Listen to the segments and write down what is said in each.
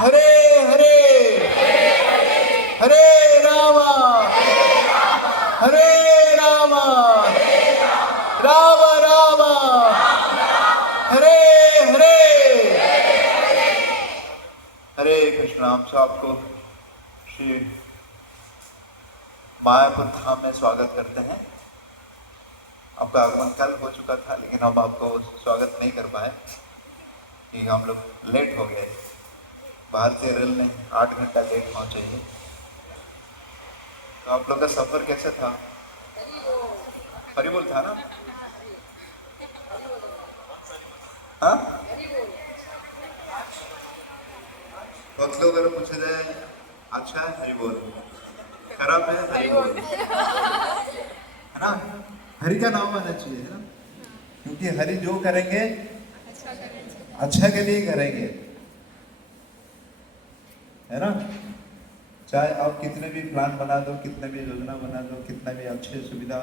हरे हरे हरे रामा हरे रामा राम राम हरे हरे। हरे कृष्ण। हम सबको श्री मायापुर धाम में स्वागत करते हैं। आपका आगमन कल हो चुका था, लेकिन हम आपको स्वागत नहीं कर पाए कि हम लोग लेट हो गए। भारतीय रेल ने 8 घंटा लेट पहुंचे हैं। तो आप लोग का सफर कैसे था? हरिबोल था ना? हाँ, वक्त अगर पूछे जाए अच्छा है हरिबोल, खराब है हरिबोल, है ना? हरि का नाम आना चाहिए, है ना? क्योंकि हरि जो करेंगे अच्छा के लिए करेंगे, है ना? चाहे आप कितने भी प्लान बना दो, कितने भी योजना बना दो, कितना भी अच्छे सुविधा,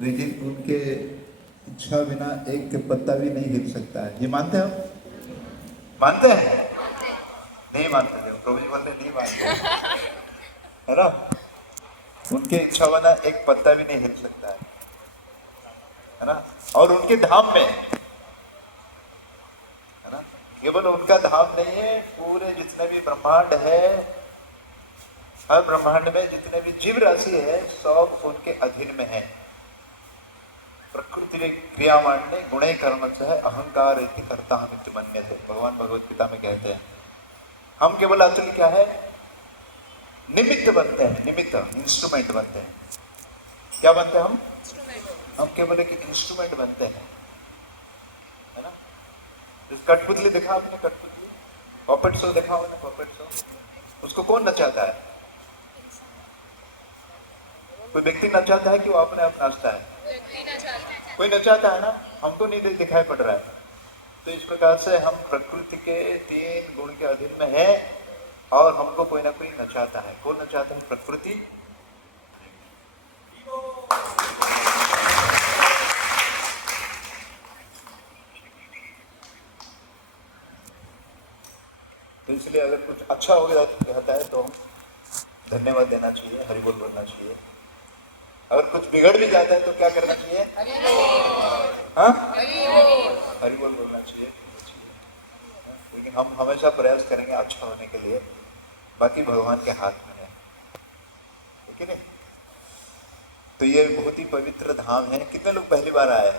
लेकिन उनके इच्छा बिना एक पत्ता भी नहीं हिल सकता है। ये मानते हैं आप? मानते हैं? नहीं मानते थे प्रभु जी, बोलते नहीं मानते, है ना? उनके इच्छा बिना एक पत्ता भी नहीं हिल सकता है ना? और उनके धाम में, है ना, केवल उनका धाम नहीं है, पूरे जितने भी ब्रह्मांड है, हर ब्रह्मांड में जितने भी जीव राशि है सब उनके अधीन में है। प्रकृति क्रियामान्य गुणे कर्म से अहंकार इति कर्ता हम इति मन्यते। भगवान भगवत गीता में कहते हैं हम केवल एक्चुअली क्या है, निमित्त बनते हैं, निमित्त इंस्ट्रूमेंट बनते हैं। क्या बनते हैं हम केवल एक इंस्ट्रूमेंट बनते हैं, है ना? कठपुतली देखा आपने? कठपुतली पॉपेट शो देखा आपने? पॉपेट शो, उसको कौन नचाता है? कोई व्यक्ति नचाता है कि वो अपने आप नाचता है? कोई नचाता है ना? हमको नहीं दिखाई पड़ रहा है। तो इस प्रकार से हम प्रकृति के 3 गुण के अधीन में है और हमको कोई ना कोई नचाता है। कौन नचाता है? प्रकृति। तो इसलिए अगर कुछ अच्छा हो गया कहता है तो धन्यवाद देना चाहिए, हरिबोल बोलना चाहिए। अगर कुछ बिगड़ भी जाता है तो क्या करना चाहिए? हाँ, हरिबोल बोलना चाहिए। लेकिन हम हमेशा प्रयास करेंगे अच्छा होने के लिए, बाकी भगवान के हाथ में है, ठीक है नहीं? तो ये बहुत ही पवित्र धाम है। कितने लोग पहली बार आए?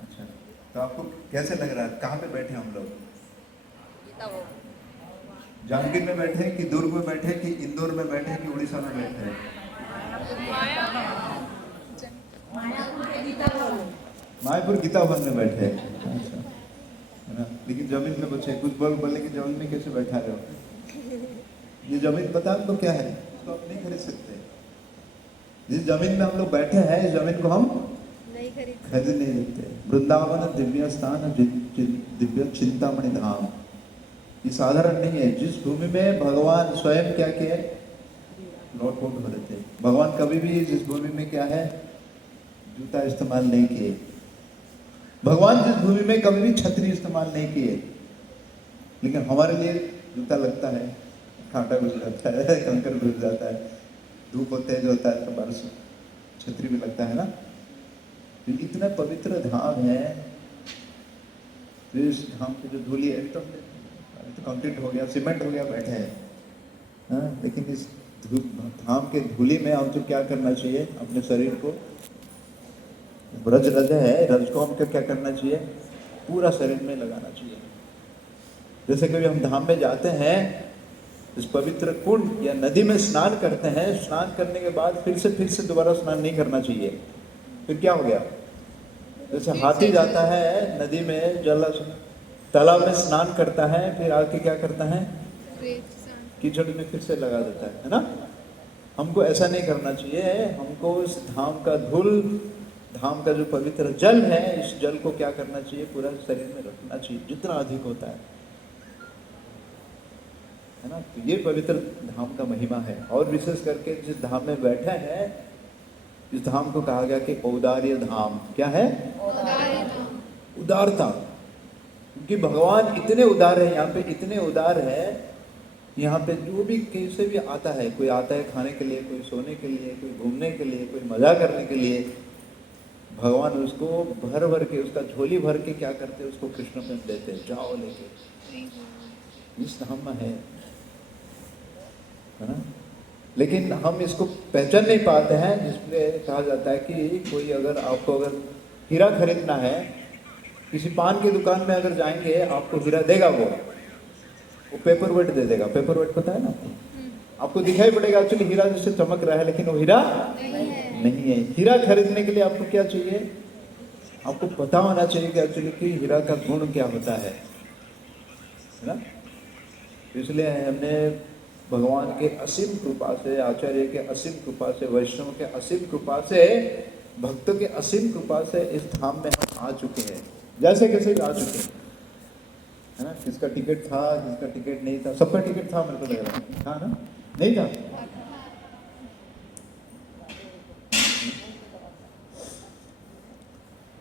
अच्छा, तो आपको कैसे लग रहा है? कहाँ पे बैठे हम लोग? जांजगीर में बैठे कि दुर्ग में बैठे कि इंदौर में बैठे कि उड़ीसा में बैठे? मायापुर गीता भवन में बैठे। अच्छा, है ना? लेकिन जमीन में बचे कुछ बोले कि जमीन में कैसे बैठा रहे हो? ये जमीन पता आपको क्या है? इसको आप नहीं खरीद सकते। जिस जमीन में हम लोग बैठे हैं, इस जमीन को हम खरीद नहीं सकते। वृंदावन दिव्य स्थान, दिव्य चिंतामणि धाम, ये साधारण नहीं है। जिस भूमि में भगवान स्वयं क्या किए, लौट पोट हो रहे थे। भगवान कभी भी जिस भूमि में क्या है, जूता इस्तेमाल नहीं किए। भगवान जिस भूमि में कभी भी छतरी इस्तेमाल नहीं किए। लेकिन हमारे लिए जूता लगता है, कांटा घुस जाता है, कंकर घुस जाता है, धूप तेज होता है तो बारिश छतरी भी लगता है ना? तो इतना पवित्र धाम है। इस धाम की जो धूली है एकदम तो कंक्रीट हो गया, सीमेंट हो गया, बैठे हैं। हाँ, लेकिन इस धाम के धूली में हमको क्या करना चाहिए? अपने शरीर को, ब्रज रज है, रज को हमको क्या करना चाहिए? पूरा शरीर में लगाना चाहिए। जैसे कभी हम धाम में जाते हैं, इस पवित्र कुंड या नदी में स्नान करते हैं, स्नान करने के बाद फिर से दोबारा स्नान नहीं करना चाहिए। फिर क्या हो गया? जैसे हाथी जाता है नदी में, जल तालाब में स्नान करता है, फिर आके क्या करता है? कीचड़ में फिर से लगा देता है ना? हमको ऐसा नहीं करना चाहिए। हमको इस धाम का धूल, धाम का जो पवित्र जल है, इस जल को क्या करना चाहिए? पूरा शरीर में रखना चाहिए, जितना अधिक होता है ना? तो ये पवित्र धाम का महिमा है। और विशेष करके जिस धाम में बैठे हैं, इस धाम को कहा गया कि औदार्य धाम। क्या है? औदार्य धाम। उदारता, क्योंकि भगवान इतने उदार है, यहाँ पे इतने उदार है, यहाँ पे जो भी कैसे भी आता है, कोई आता है खाने के लिए, कोई सोने के लिए, कोई घूमने के लिए, कोई मजा करने के लिए, भगवान उसको भर भर के, उसका झोली भर के क्या करते हैं, उसको कृष्ण प्रेम देते हैं, जाओ लेके, इस धाम में है ना। लेकिन हम इसको पहचान नहीं पाते हैं, जिसमें कहा जाता है कि कोई अगर आपको अगर हीरा खरीदना है, किसी पान की दुकान में अगर जाएंगे, आपको हीरा देगा, वो पेपर वेट दे देगा। पेपर वेट पता है ना आपको दिखाई पड़ेगा एक्चुअली हीरा जैसे चमक रहा है, लेकिन वो हीरा नहीं है। हीरा खरीदने के लिए आपको क्या चाहिए, आपको पता होना चाहिए कि एक्चुअली कि हीरा का गुण क्या होता है ना। इसलिए हमने भगवान के असीम कृपा से, आचार्य के असीम कृपा से, वैष्णव के असीम कृपा से, भक्तों के असीम कृपा से इस धाम में हम आ चुके हैं, जैसे कैसे आ चुके हैं, है ना। किसका टिकट था, किसका टिकट नहीं था, सबका टिकट था, मेरे को लग रहा है था ना, नहीं था।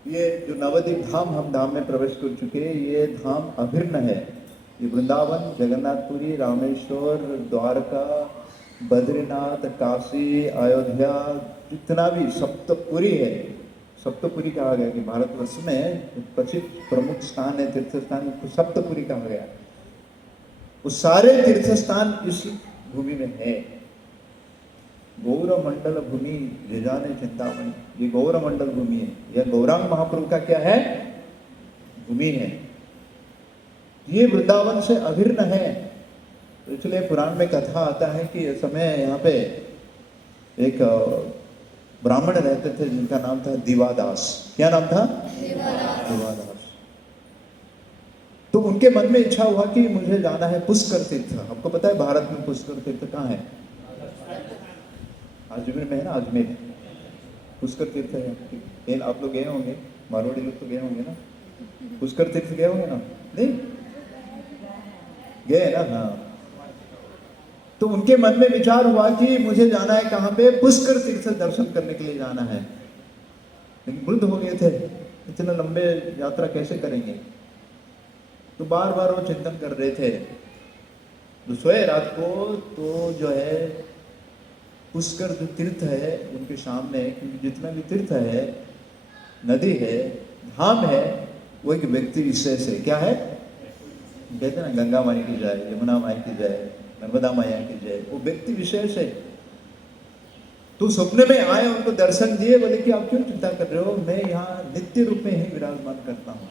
ये जो नवद्वीप धाम हम धाम में प्रवेश कर चुके हैं, ये धाम अभिन्न है। ये वृंदावन, जगन्नाथपुरी, रामेश्वर, द्वारका, बद्रीनाथ, काशी, अयोध्या, जितना भी सप्तपुरी है, सप्तपुरी कहा गया कि भारतवर्ष में 25 प्रमुख स्थान है, तीर्थ स्थान, को सप्तपुरी कहा गया। वो सारे तीर्थ स्थान इस भूमि में है। गौरमंडल भूमि जजाने चिंतामणि, ये गौरमंडल भूमि है, यह गौरांग महाप्रभु का क्या है, भूमि है। ये वृंदावन से अभिन्न है। तो इसलिए पुराण में कथा आता है कि इस समय यहाँ पे एक ब्राह्मण रहते थे जिनका नाम था दिवादास। क्या नाम था, दिवादास। तो उनके मन में इच्छा हुआ कि मुझे जाना है पुष्कर तीर्थ। आपको पता है भारत में पुष्कर तीर्थ कहाँ है, अजमेर में है ना, अजमेर पुष्कर तीर्थ है। आप लोग गए होंगे, मारवाड़ी लोग तो गए होंगे ना, पुष्कर तीर्थ गए होंगे ना, नहीं गए ना, हाँ। तो उनके मन में विचार हुआ कि मुझे जाना है कहाँ पे, पुष्कर तीर्थ दर्शन करने के लिए जाना है। लेकिन वृद्ध हो गए थे, इतने लंबे यात्रा कैसे करेंगे। तो बार बार वो चिंतन कर रहे थे। तो सोए रात को, तो जो है पुष्कर जो तीर्थ है उनके सामने, क्योंकि जितना भी तीर्थ है, नदी है, धाम है, वो एक व्यक्ति विशेष है। क्या है, कहते हैं ना, गंगा माई की जाए, यमुना माई की जाए, नर्मदा मैया की जय, वो व्यक्ति विशेष है। तो सपने में आए, उनको दर्शन दिए, बोले कि आप क्यों चिंता कर रहे हो, मैं यहाँ नित्य रूप में ही विराजमान करता हूँ।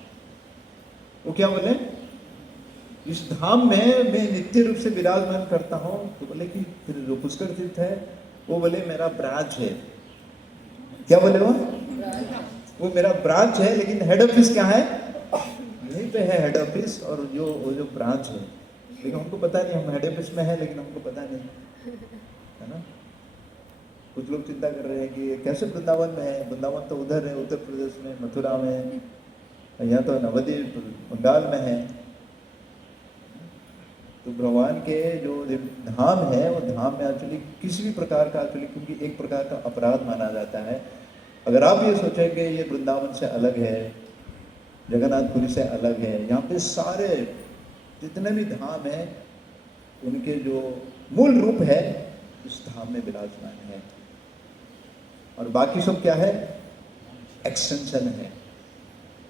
वो क्या बोले, इस धाम में मैं नित्य रूप से विराजमान करता हूँ। तो बोले कि फिर जो पुष्कर तीर्थ है, वो बोले मेरा ब्रांच है। क्या बोले वो मेरा ब्रांच है, लेकिन हेड ऑफिस क्या है, यहीं पे है हेड ऑफिस, और वो जो ब्रांच है, लेकिन हमको पता नहीं, हम हेड ऑफिस में है लेकिन हमको पता नहीं, है ना। कुछ लोग चिंता कर रहे हैं कि कैसे वृंदावन में है, वृंदावन तो उधर है, उत्तर प्रदेश में, मथुरा में, यहाँ तो नवद्वीप बंगाल में है। तो भगवान के जो धाम है, वो धाम में एक्चुअली किसी भी प्रकार का, एक्चुअली क्योंकि एक प्रकार का अपराध माना जाता है। अगर आप ये सोचेंगे ये वृंदावन से अलग है, जगन्नाथपुरी से अलग है, यहाँ पे सारे जितने भी धाम है, उनके जो मूल रूप है उस धाम में विराजमान है, और बाकी सब क्या है, एक्सटेंशन है।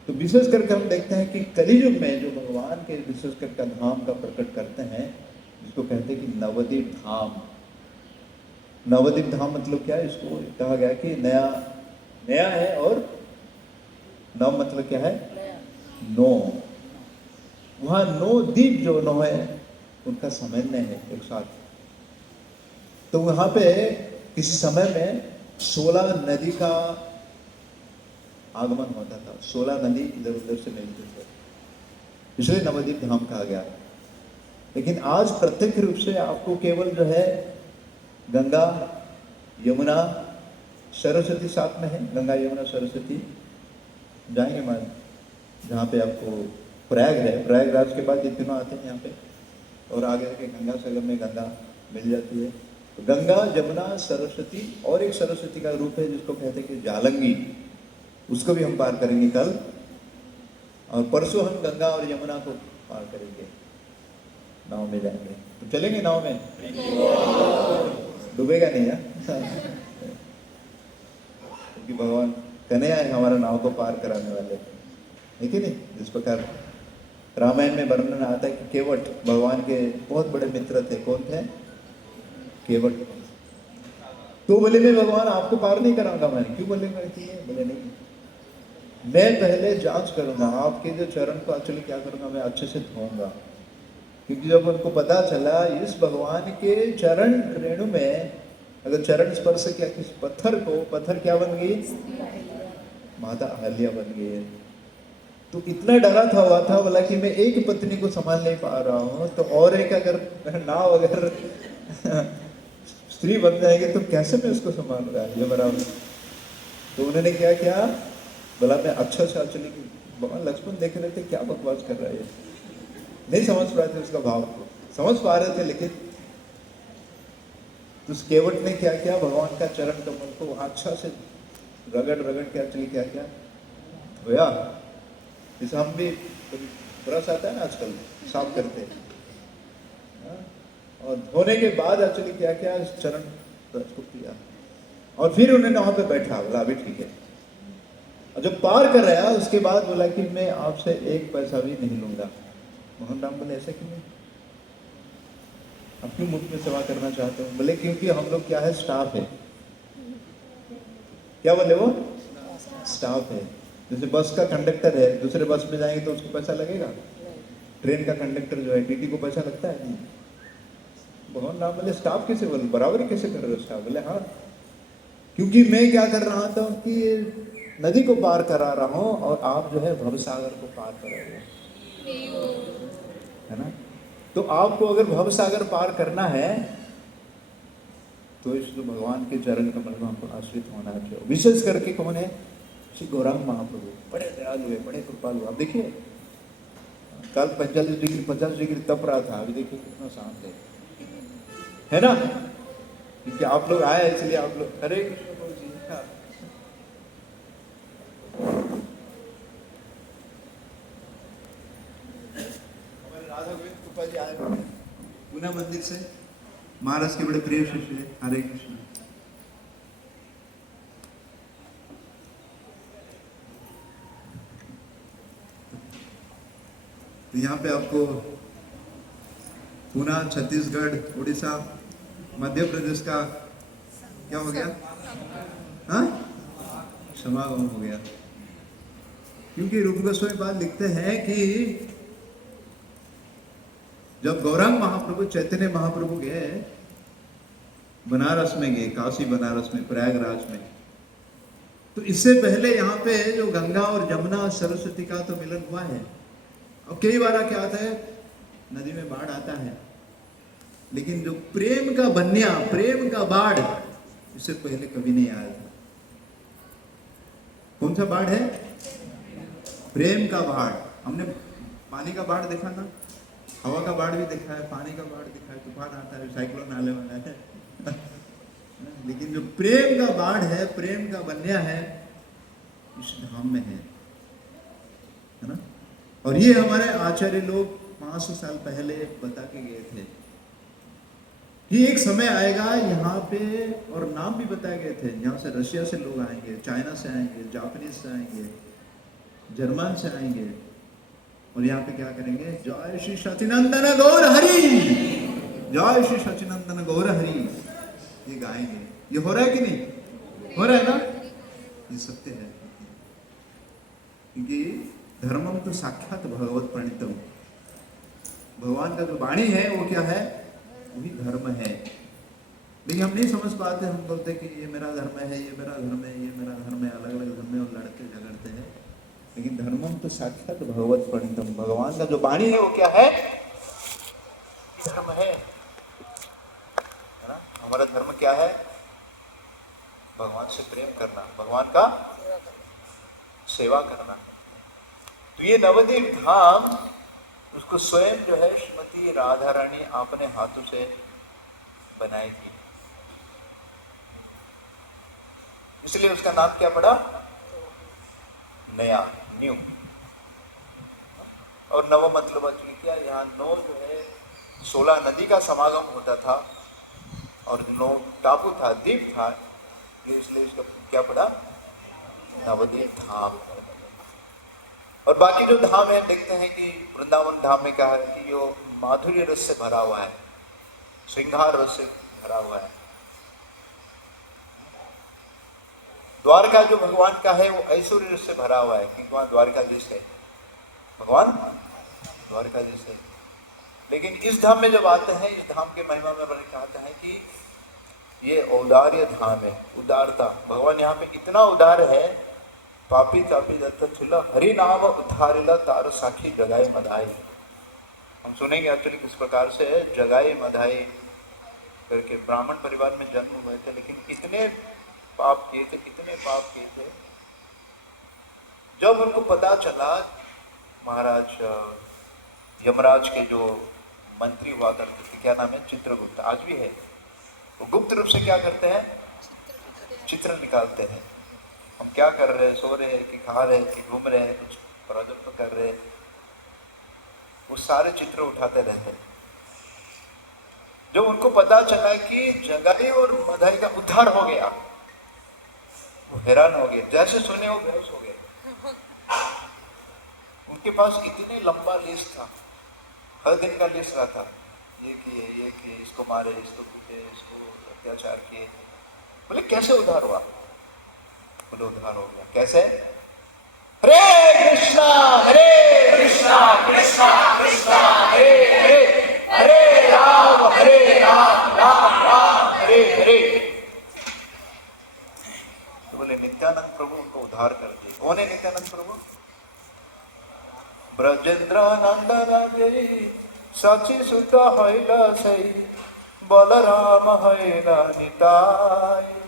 तो विशेष करके हम देखते हैं कि कलियुग में जो भगवान के विशेष करके धाम का प्रकट करते हैं, जिसको कहते हैं कि नवद्वीप धाम। नवद्वीप धाम मतलब क्या है, इसको कहा गया कि नया नया है, और नव मतलब क्या है, नो। वहां 9 द्वीप जो 9 है उनका समन्वय है एक साथ। तो वहां पे किसी समय में 16 नदी का आगमन होता था, 16 नदी इधर उधर से मिलते थे, इसलिए नवद्वीप धाम कहा गया। लेकिन आज प्रत्यक्ष रूप से आपको केवल जो है गंगा, यमुना, सरस्वती साथ में है, गंगा, यमुना, सरस्वती। जाएंगे मान जहाँ पे आपको प्रयाग है, प्रयागराज के बाद ये तीनों आते हैं यहाँ पे, और आगे के गंगा सागर में गंगा मिल जाती है। तो गंगा, यमुना, सरस्वती, और एक सरस्वती का रूप है जिसको कहते हैं कि जालंगी, उसको भी हम पार करेंगे कल। और परसों हम गंगा और यमुना को पार करेंगे, नाव में जाएंगे। तो चलेंगे नाव में, डूबेगा नहीं है क्योंकि भगवान कन्हैया है हमारा नाव को पार कराने वाले, है कि नहीं। जिस प्रकार रामायण में वर्णन आता है कि केवट भगवान के बहुत बड़े मित्र थे। कौन थे? केवट। तो बोले मैं भगवान आपको पार नहीं कराऊंगा। मैंने क्यों बोलेंगे कि बोले नहीं, मैं पहले जांच करूंगा आपके जो चरण को, एक्चुअली क्या करूंगा, मैं अच्छे से धोऊंगा। क्योंकि जब उनको पता चला इस भगवान के चरण रेणु में अगर चरण स्पर्श किया किस पत्थर को, पत्थर क्या बन गई? माता अहल्या बन गई है। तो इतना डरा था हुआ था, बोला कि मैं एक पत्नी को संभाल नहीं पा रहा हूँ, तो और एक अगर नाव अगर स्त्री बन जाएगी तो कैसे मैं उसको संभालूंगा, ये बराबर। तो उन्होंने क्या किया, बोला मैं अच्छा से एक्चुअली भगवान लक्ष्मण देख रहे थे क्या बकवास कर रहा है, नहीं समझ पा रहे थे उसका भाव को, समझ पा रहे थे लेकिन। तो उस केवट ने क्या किया, भगवान का चरण कमल को अच्छा से रगड़ रगड़ के एक्चुअली क्या किया, धोया। जैसे हम भी ब्रश आता है ना आजकल, साफ करते हैं, और धोने के बाद एक्चुअली क्या किया, चरण ब्रश को किया और फिर उन्होंने वहां पे बैठा, बोला अभी ठीक है। और जब पार कर रहा उसके बाद बोला कि मैं आपसे एक पैसा भी नहीं लूंगा। मोहन राम बोले ऐसा क्यों नहीं, आप क्यों मुफ्त में सेवा करना चाहते हो? बोले क्योंकि हम लोग क्या है, स्टाफ है। क्या बोले वो? स्टाफ है। जैसे बस का कंडक्टर है, दूसरे बस में जाएंगे तो उसको पैसा लगेगा? ट्रेन का कंडक्टर जो है टीटी को पैसा लगता है नहीं। भगवान राम बोले स्टाफ कैसे, बोले बराबर कैसे कर रहे हो स्टाफ? बोले हाँ, क्योंकि मैं क्या कर रहा था कि नदी को पार करा रहा हूं और आप जो है भवसागर को पार करा रहे हो, है ना। तो आपको अगर भवसागर पार करना है तो इस भगवान के चरण कमल में हमको आश्रित होना चाहिए। विशेष करके कौन है? श्री गौरांग महाप्रभु, बड़े दयालु है, बड़े कृपालु। आप देखिए कल 45 डिग्री 50 डिग्री तप रहा था, अभी देखिए कितना शांत है ना। क्योंकि आप लोग आए इसलिए आप लोग, हरे कृष्ण प्रभु जी का हमारे राधा गोविंद कृपा जी आए हुए पूना मंदिर से, महाराज के बड़े प्रिय शिष्य है। हरे कृष्ण। तो यहाँ पे आपको पूना, छत्तीसगढ़, उड़ीसा, मध्य प्रदेश का क्या हो गया, हाँ, समागम हो गया। क्योंकि रूप गोस्वामी पाद लिखते हैं कि जब गौरांग महाप्रभु चैतन्य महाप्रभु गए बनारस में, गए काशी बनारस में, प्रयागराज में, तो इससे पहले यहाँ पे जो गंगा और जमुना सरस्वती का तो मिलन हुआ है। और कई बार क्या आता है, नदी में बाढ़ आता है, लेकिन जो प्रेम का बन्या, प्रेम का बाढ़ इससे पहले कभी नहीं आया था। कौन सा बाढ़ है? प्रेम का बाढ़। हमने पानी का बाढ़ देखा ना, हवा का बाढ़ भी देखा है, पानी का बाढ़ देखा है, तूफान आता है, साइक्लोन आने वाला है लेकिन जो प्रेम का बाढ़ है, प्रेम का बन्या है, इस धाम में है ना। और ये हमारे आचार्य लोग 500 साल पहले बता के गए थे कि एक समय आएगा यहाँ पे, और नाम भी बताए गए थे, यहाँ से रशिया से लोग आएंगे, चाइना से आएंगे, जापानीज से आएंगे, जर्मन से आएंगे, और यहाँ पे क्या करेंगे, जय श्री सचिनंदन गौर हरि, जय श्री सचिनंदन गौर हरि, ये गाएंगे। ये हो रहा है कि नहीं हो रहा है ना? ये सत्य है। क्योंकि धर्मम तो साक्षात भगवत प्रणीतम, भगवान का जो वाणी है वो क्या है, वही धर्म है। लेकिन हम नहीं समझ पाते, हम बोलते कि ये मेरा धर्म है, ये मेरा धर्म है, ये मेरा धर्म है, अलग अलग धर्म में और लड़ते झगड़ते हैं। लेकिन धर्मम तो साक्षात भगवत प्रणीतम, भगवान का जो वाणी है वो क्या है, धर्म है ना। हमारा धर्म क्या है? भगवान से प्रेम करना, भगवान का सेवा करना। तो ये नवद्वीप धाम, उसको स्वयं जो है श्रीमती राधा रानी अपने हाथों से बनाई थी, इसलिए उसका नाम क्या पड़ा, नया, न्यू। और नव मतलब एक्चुअली क्या, यहाँ 9 जो है 16 नदी का समागम होता था और 9 टापू था, द्वीप था, इसलिए इसका क्या पड़ा, नवद्वीप धाम। और बाकी जो धाम है देखते हैं कि वृंदावन धाम में क्या है कि यो माधुर्य रस से भरा हुआ है, श्रृंगार रस से भरा हुआ है। द्वारका जो भगवान का है वो ऐश्वर्य रस से भरा हुआ है, क्योंकि वहां द्वारकाधीश है, भगवान द्वारकाधीश है। लेकिन इस धाम में जब आते हैं, इस धाम के महिमा में बड़े कहते हैं कि ये औदार्य धाम है, उदारता। भगवान यहाँ पे इतना उदार है, पापी तापी दत्त छिल्ला हरि नाम उद्धारिला तार साखी जगाई मधाई। हम सुनेंगे एक्चुअली किस प्रकार से जगाई मधाई करके ब्राह्मण परिवार में जन्म हुए थे, लेकिन इतने पाप किए थे, इतने पाप किए थे। जब उनको पता चला, महाराज यमराज के जो मंत्री हुआ करते थे, क्या नाम है, चित्रगुप्त, आज भी है, वो गुप्त रूप से क्या करते हैं, चित्र निकालते हैं। हम क्या कर रहे हैं, सो रहे हैं कि खा रहे हैं कि घूम रहे हैं, कुछ प्रोजेक्ट कर रहे हैं, वो सारे चित्र उठाते रहते हैं। जब उनको पता चला कि जगाई और मधाई का उद्धार हो गया, वो हैरान हो गए, जैसे सुने वो बेहोश हो गए। उनके पास इतने लंबा लिस्ट था, हर दिन का लिस्ट रहा था, ये किए, इसको मारे, इसको पीटे, इसको अत्याचार किए। बोले कैसे उद्धार हुआ? बोले उद्धार हो गया। कैसे? हरे कृष्णा कृष्णा कृष्णा हरे हरे, हरे राम राम राम हरे हरे। तो बोले नित्यानंद प्रभु उनको उद्धार कर दिए। कौन है नित्यानंद प्रभु? ब्रजेंद्र नंदन सची सुत हैला सई, बलराम हैला निताई।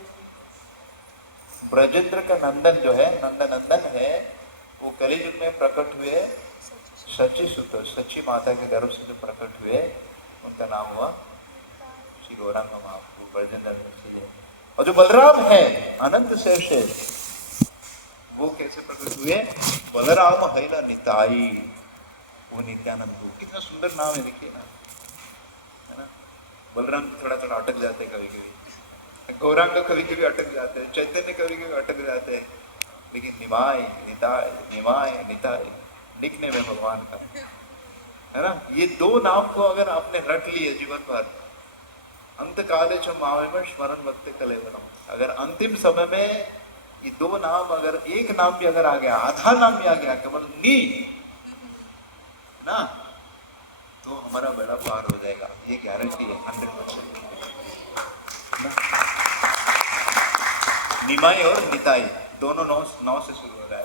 ब्रजेंद्र का नंदन जो है, नंदन है, वो कलियुग में प्रकट हुए सची सुत, सच्ची माता के गर्भ से जो प्रकट हुए, उनका नाम हुआ श्री गौरांग महाप्रभु, ब्रजेंद्र। और जो बलराम है अनंत शेष, वो कैसे प्रकट हुए? बलराम हैला निताई, वो नित्यानंद प्रभु। कितना सुंदर नाम है, देखिए ना, है ना। बलराम थोड़ा अटक जाते कभी कभी, गौरांग कभी कभी अटक जाते हैं, चैतन्य कभी कभी अटक जाते हैं, लेकिन निमाय निताय लिखने में भगवान का, है ना। ये 2 नाम को अगर आपने रट लिए जीवन भर, अंत काले च मावे स्मरण भक्ति कलेवरम, अगर अंतिम समय में ये 2 नाम, अगर एक नाम भी अगर आ गया, आधा नाम भी आ गया, केवल नी ना, तो हमारा बेड़ा पार हो जाएगा, ये गारंटी है 100%। निमाई और निताई दोनों नौ से शुरू हो रहा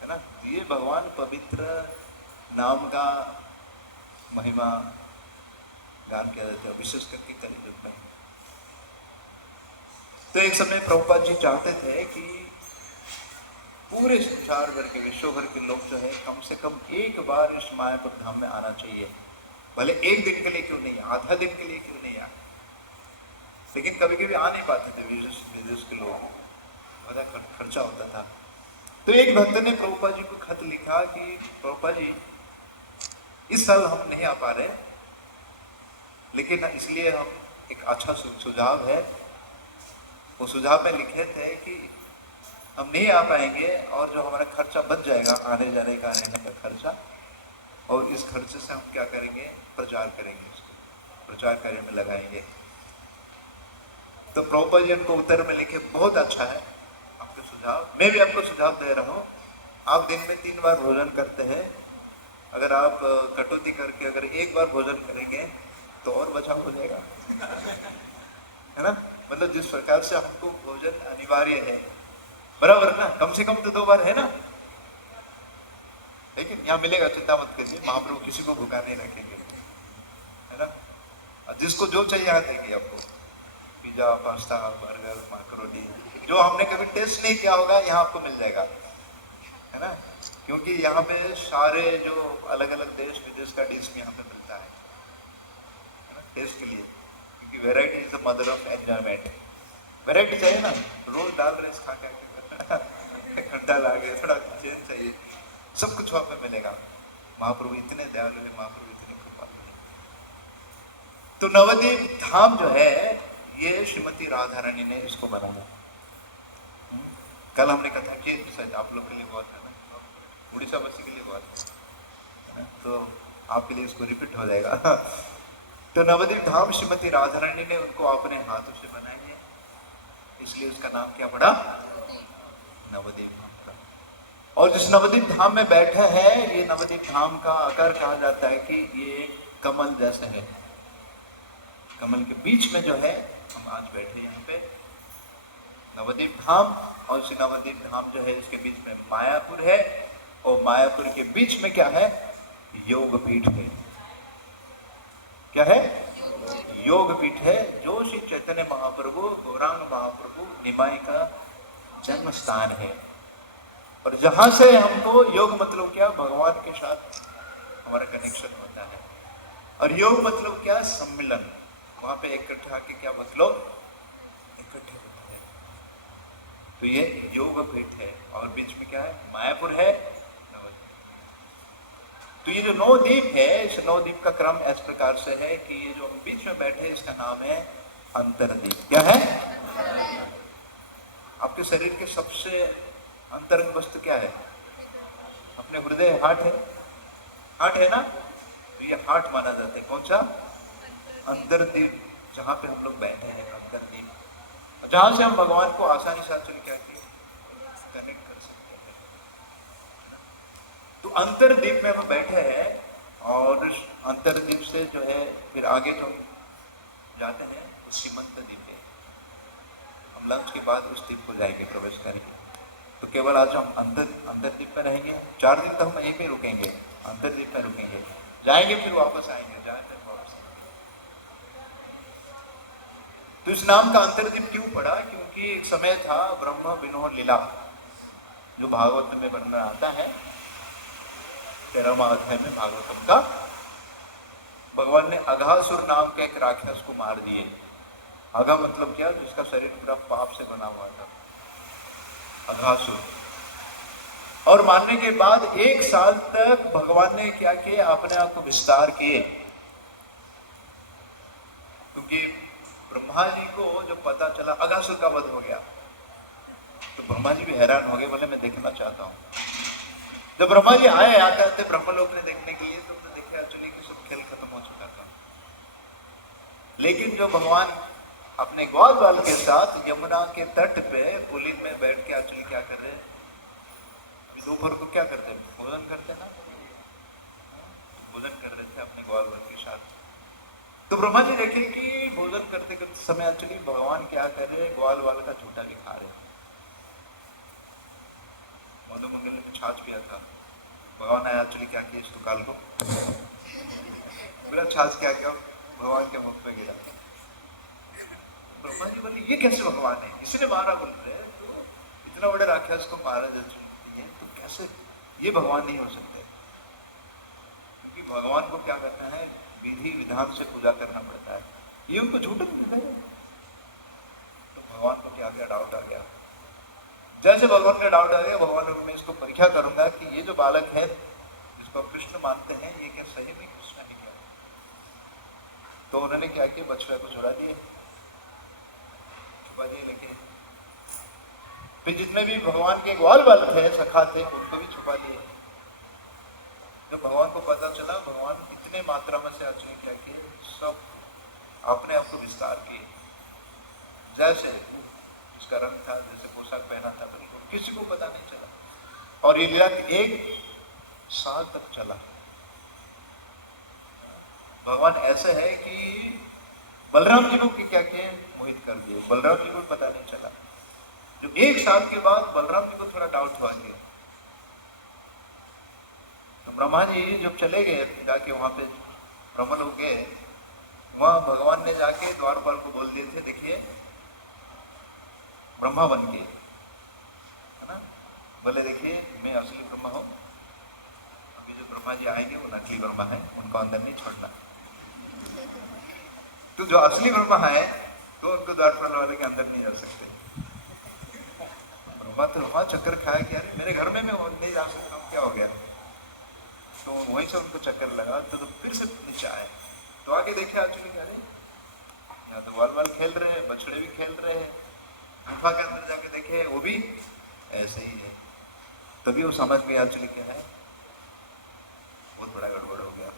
है ना। ये भगवान पवित्र नाम का महिमा गान किया जाता है, विशेष करके कलियुग में। तो एक समय प्रभुपाद जी चाहते थे कि पूरे संसार भर के, विश्व भर के लोग जो है कम से कम एक बार इस मायापुर धाम में आना चाहिए, भले एक दिन के लिए क्यों नहीं, आधा दिन के लिए क्यों नहीं आए। लेकिन कभी कभी आ नहीं पाते थे विदेश के लोग, बड़ा खर्चा होता था। तो एक भक्त ने प्रभुपाद जी को खत लिखा कि प्रभुपाद जी इस साल हम नहीं आ पा रहे, लेकिन इसलिए हम एक अच्छा सुझाव है, वो सुझाव में लिखे थे कि हम नहीं आ पाएंगे और जो हमारा खर्चा बच जाएगा, आने जाने का रहने का खर्चा, और इस खर्चे से हम क्या करेंगे, प्रचार करेंगे, इसको प्रचार कार्य में लगाएंगे। तो प्रभुपाद जी उनको उत्तर में लिखे, बहुत अच्छा है आपके सुझाव, मैं भी आपको सुझाव दे रहा हूँ। आप दिन में 3 बार भोजन करते हैं, अगर आप कटौती करके अगर 1 बार भोजन करेंगे तो और बचाव हो जाएगा, है ना। मतलब जिस प्रकार से आपको भोजन अनिवार्य है, बराबर ना, कम से कम तो 2 बार है ना, लेकिन यहाँ मिलेगा, चिंता मत करिए, महाप्रभु किसी को भूखा नहीं रखेंगे, है ना। जिसको जो चाहिए यहाँ देंगे आपको, पिज्जा, पास्ता, बर्गर, मैकरोनी, जो हमने कभी टेस्ट नहीं किया होगा यहाँ आपको मिल जाएगा, है ना। क्योंकि यहाँ पे सारे जो अलग अलग देश विदेश का डिश यहाँ पे मिलता है ना, टेस्ट के लिए, क्योंकि variety is the mother of enjoyment. Variety चाहिए ना, रोज दाल राइस खा के घंटा ला गया, थोड़ा चेंज चाहिए, सब कुछ वहां पे मिलेगा। महाप्रभु इतने दयालु है, महाप्रभु इतने कृपालु है। तो नवद्वीप धाम जो है ये श्रीमती राधा रानी ने इसको बनाया। कल हमने कथा की, शायद आप लोग के लिए बहुत है ना, उड़ीसा वासी के लिए बहुत है, तो आपके लिए इसको रिपीट हो जाएगा। तो नवद्वीप धाम श्रीमती राधा रानी ने उनको अपने हाथों से बनाई है, इसलिए उसका नाम क्या पड़ा, नवद्वीप धाम का। और जिस नवद्वीप धाम में बैठा है, ये नवद्वीप धाम का आकार कहा जाता है कि ये कमल जैसा है। कमल के बीच में जो है हम आज बैठे यहाँ पे नवद्वीप धाम, और इसी नवद्वीप धाम जो है इसके बीच में मायापुर है, और मायापुर के बीच में क्या है, योग पीठ है। क्या है, योग पीठ है, जो श्री चैतन्य महाप्रभु गौरांग महाप्रभु निमाई का जन्म स्थान है। और जहां से हमको योग मतलब क्या, भगवान के साथ हमारा कनेक्शन होता है। और योग मतलब क्या, सम्मिलन। वहां पे इकट्ठे आके क्या मतलब, इकट्ठे होते हैं। तो ये योग पीठ है, और बीच में क्या है, मायापुर है, नवद्वीप। तो ये जो नौ द्वीप है, इस नौ द्वीप का क्रम इस प्रकार से है कि ये जो बीच में बैठे इसका नाम है अंतरद्वीप। क्या है, आपके शरीर के सबसे अंतरंग वस्तु क्या है, अपने हृदय, हार्ट है, हार्ट है ना, तो ये हार्ट माना जाता है। कौन सा, अंतरद्वीप, जहां पे हम लोग बैठे हैं, अंतरद्वीप, जहां से हम भगवान को आसानी से चल के कनेक्ट कर सकते हैं। तो अंतरद्वीप में हम बैठे हैं, और अंतरद्वीप से जो है फिर आगे जो जाते हैं वो सीमंत द्वीप है। हम लंच के बाद उस द्वीप को जाएंगे, प्रवेश करेंगे। तो केवल आज हम अंतरद्वीप में रहेंगे, 4 दिन तक हम यहीं पे रुकेंगे, अंतरद्वीप में रुकेंगे, जाएंगे फिर वापस आएंगे, जाएंगे वापस आएंगे। तो इस नाम का अंतरद्वीप क्यों पड़ा, क्योंकि एक समय था ब्रह्म विनोद लीला, जो भागवत में वर्णन आता है 13वां अध्याय में भागवतम का। भगवान ने अघासुर नाम के एक राक्षस को मार दिए। अघा मतलब क्या, जिसका शरीर पूरा पाप से बना हुआ था, अघासुर। और मारने के बाद 1 साल तक भगवान ने क्या किया, अपने आप को विस्तार किए। क्योंकि ब्रह्मा जी को जब पता चला अघासुर का वध हो गया, तो ब्रह्मा जी भी हैरान हो गए, बोले मैं देखना चाहता हूँ। जब ब्रह्मा जी आते थे ब्रह्मलोक में देखने के लिए, तो देखे एक्चुअली कि सब खेल खत्म हो चुका था। लेकिन जो भगवान अपने ग्वाल बाल के साथ यमुना के तट पे पुलिन में बैठ के एक्चुअली क्या कर रहे, दोपहर को क्या करते, भोजन करते ना, भोजन कर रहे थे अपने ग्वाल बाल के साथ। तो ब्रह्मा जी देखे कि भोजन करते करते समय एक्चुअली भगवान क्या कर रहे, ग्वाल बाल का झूठा भी खा रहे। मधुमंगल ने छाछ पिया था, भगवान आया एक्चुअली क्या किया, इस दुकाल को मेरा छाछ क्या किया, भगवान के मुख पे गिरा। ब्रह्मा जी बोले ये कैसे भगवान है, इसने मारा, बोल रहे तो इतना बड़े राक्षस को मारा, तो कैसे ये भगवान नहीं हो सकते। क्योंकि भगवान को क्या करना है, विधि विधान से पूजा करना पड़ता है, ये उनको झूठा मिलता है। तो भगवान को क्या डाउट आ गया। जैसे भगवान का डाउट आ गया, भगवान ने, मैं इसको परीक्षा करूंगा कि ये जो बालक है जिसको कृष्ण मानते हैं, ये क्या सही में कृष्ण है क्या। तो उन्होंने क्या किया, बछड़ा को चुरा दिए, छुपा दिए। लेकिन फिर जितने भी भगवान के ग्वाल बाल थे, सखा थे, उनको भी छुपा दिए। जब भगवान को पता चला, भगवान इतने मात्रा में से आचरण क्या किए, सब अपने आप को विस्तार किए। जैसे उसका रंग था, जैसे पोशाक पहना था, बिल्कुल किसी को पता नहीं चला। और ये लीला 1 साल तक चला। भगवान ऐसे है कि बलराम जी को क्या किए, मोहित कर दिए, बलराम जी को पता नहीं चला। जब 1 साल के बाद बलराम जी को थोड़ा डाउट हुआ गया, तो ब्रह्मा जी जब चले गए जाके वहां पे भ्रमण हो गए, वहां भगवान ने जाके द्वारपाल को बोल दिए थे, देखिए ब्रह्मा बन के, है ना, बोले देखिए मैं असली ब्रह्मा हूं, अभी जो ब्रह्मा जी आएंगे वो नकली ब्रह्मा है, उनको अंदर नहीं छोड़ना। तो जो असली ब्रह्मा है तो उनको द्वारपाल वाले के अंदर नहीं जा सकते। तो वहाँ चक्कर खाया कि यार मेरे घर में मैं नहीं जा सकता हूँ, क्या हो गया। तो वहीं से उनको चक्कर लगा, तो फिर से नीचे आए, तो आगे देखे एक्चुअली क्या रहे, यहाँ तो बाल खेल रहे हैं, बछड़े भी खेल रहे हैं। गुफा के अंदर जाके देखे वो भी ऐसे ही है। तभी वो समझ गया एक्चुअली क्या है, बहुत बड़ा गड़बड़ हो गया।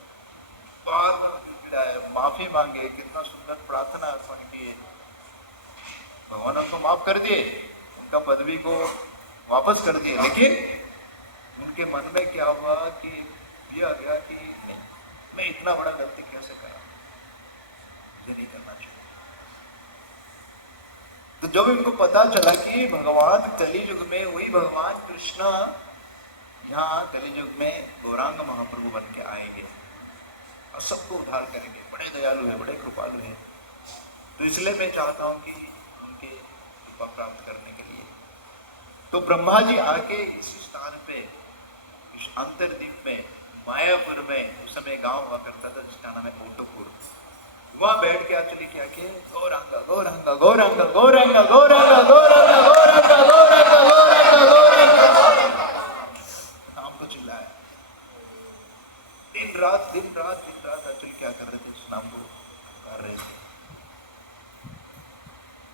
बार बार गिड़गिड़ाए, माफी मांगे, कितना सुंदर प्रार्थना अर्पण किए, भगवान उनको माफ कर दिए, उनका पदवी को वापस कर दिए। लेकिन उनके मन में क्या हुआ कि ये आ गया कि नहीं, मैं इतना बड़ा गलती कैसे करा, मुझे नहीं करना चाहिए। तो जब इनको पता चला कि भगवान कलियुग में वही भगवान कृष्ण यहाँ कलियुग में गौरांग महाप्रभु बन के आएंगे और सबको उद्धार करेंगे, बड़े दयालु है, बड़े कृपालु है, तो इसलिए मैं चाहता हूँ कि उनके कृपा प्राप्त करने के लिए तो ब्रह्मा जी आके इसी स्थान पे, इस अंतरदीप में, मायापुर में, उस समय गांव हुआ करता था जिसका नाम है ओटोपुर, वहां बैठ के एक्चुअली क्या किए, गौरांगा गौरांगा गौरांगा गौरांगा गौरांगा गौरांगा गौरांगा गौरांगा गौरांगा गौरांगा नाम को चिल्लाया, दिन रात एक्चुअली क्या कर रहे थे, उस नाम को कर रहे थे।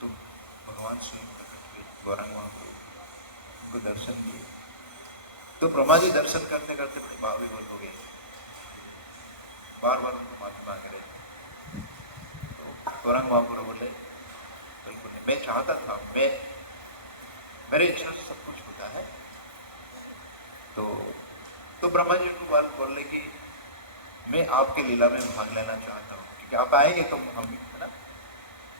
तो भगवान स्वयं प्रकट हुए, गौरांग महाप्रभु उनको दर्शन दिए। तो ब्रह्मा जी दर्शन करते करते बड़े बाबीबोल हो गए, बार बार उनको माफी मांग रहे। गौरांग महाप्रभु बोले बिल्कुल नहीं, मैं चाहता था, मैं मेरे इच्छा से सब कुछ होता है। तो ब्रह्मा जी को बात बोले कि मैं आपके लीला में भाग लेना चाहता हूँ, क्योंकि आप आएंगे तो हम भी, है ना,